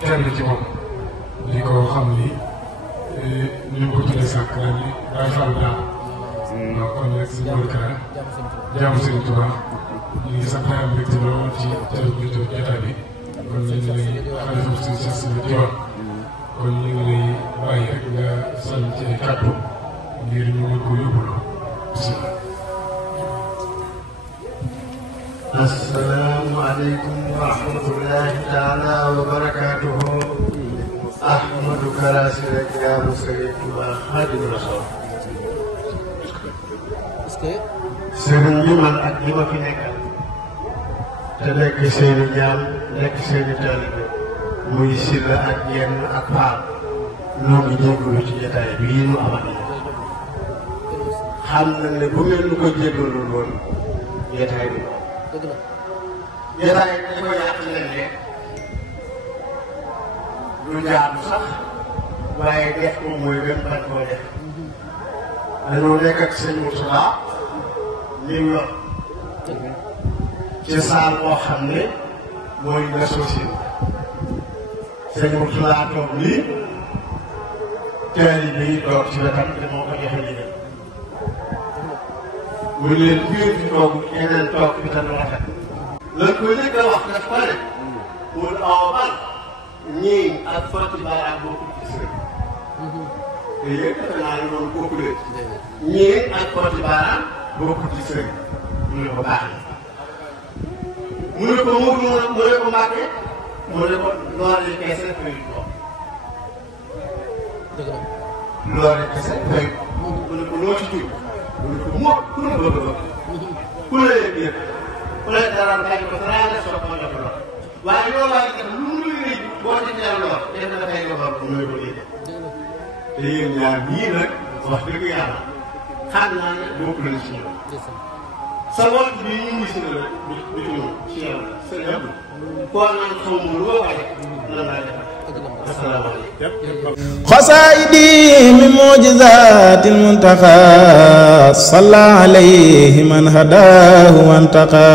kenn ci moom di ko xam ni ñu ko tuddee sànq daal ni daay faru daal waaw kon nag sëñ Mourou Kara jaamu sëñ Touba ñu ngi sant am mbégte lool ci télévision jotaay bi kon ñu ngi lay xalifa si sa si diwaan kon ñu ngi lay bàyyi rek nga sànni ci ay kàddu ngir ñu mën ko yóbbuloo bisimilah. asalaamaaleykum wa rahmatullahi taala wa barakaatuhu. Ahmadou Kara Sylla jaamu Sëriñ Tuuba Xaadimu Rasuul. sëriñ bi man ak ñi ma fi nekkal te nekk seeni jaam nekk seeni taalibe muy Sylla ak yenn ak Paal ñoo ngi jégalu ci jotaay bii ñu amal xam na ne bu ngeen ñu ko jégalul woon jotaay bi jotaay bi dañ ko yàq leen ne lu jaadu sax waaye def ko mooy gën bañ koo def dañoo nekk ak sëñ Moussa New York ci saal boo xam ne mooy nga sosin sëñ Moussa toog nii taalibe yi toog ci wetam te moo ko joxe liggéey mu leen biir di toog yeneen toog fi te du rafet lan ko njëkk a wax daf ko ne mun aw ban ñii ak Fati Ba ak bokkul ci sëriñ te yéen defe naa ne loolu bokkulee ñii ak Fati Ba bokkul ci sëriñ mu ne ko baax na mu ne ko mu ne ko Mbàkke mu ne ko loolu kese fay ko loolu kese fay ko mu ne ko loo ci jur mu ne ko moo ku ne bëgg bëgg ku ne yëg ku ne dara fay ko dara nga soog moo jox lool waaye loolu waaye kat lu mu luy rëy boo ci teel lool def na fay ko lool mu ne ko lii te yéen ñaar ñii nag wax dëgg yàlla xam naa ne bokk nañ ci ñoom sa woot bi ñu ngi si la du ci ñoom ci yow sa lépp koo naan xaw ma lu ko waaye nan laa defal asalaamaaleykum xasaayidi min mujizatil muntaqa salla alayhi man hadahu wantaqa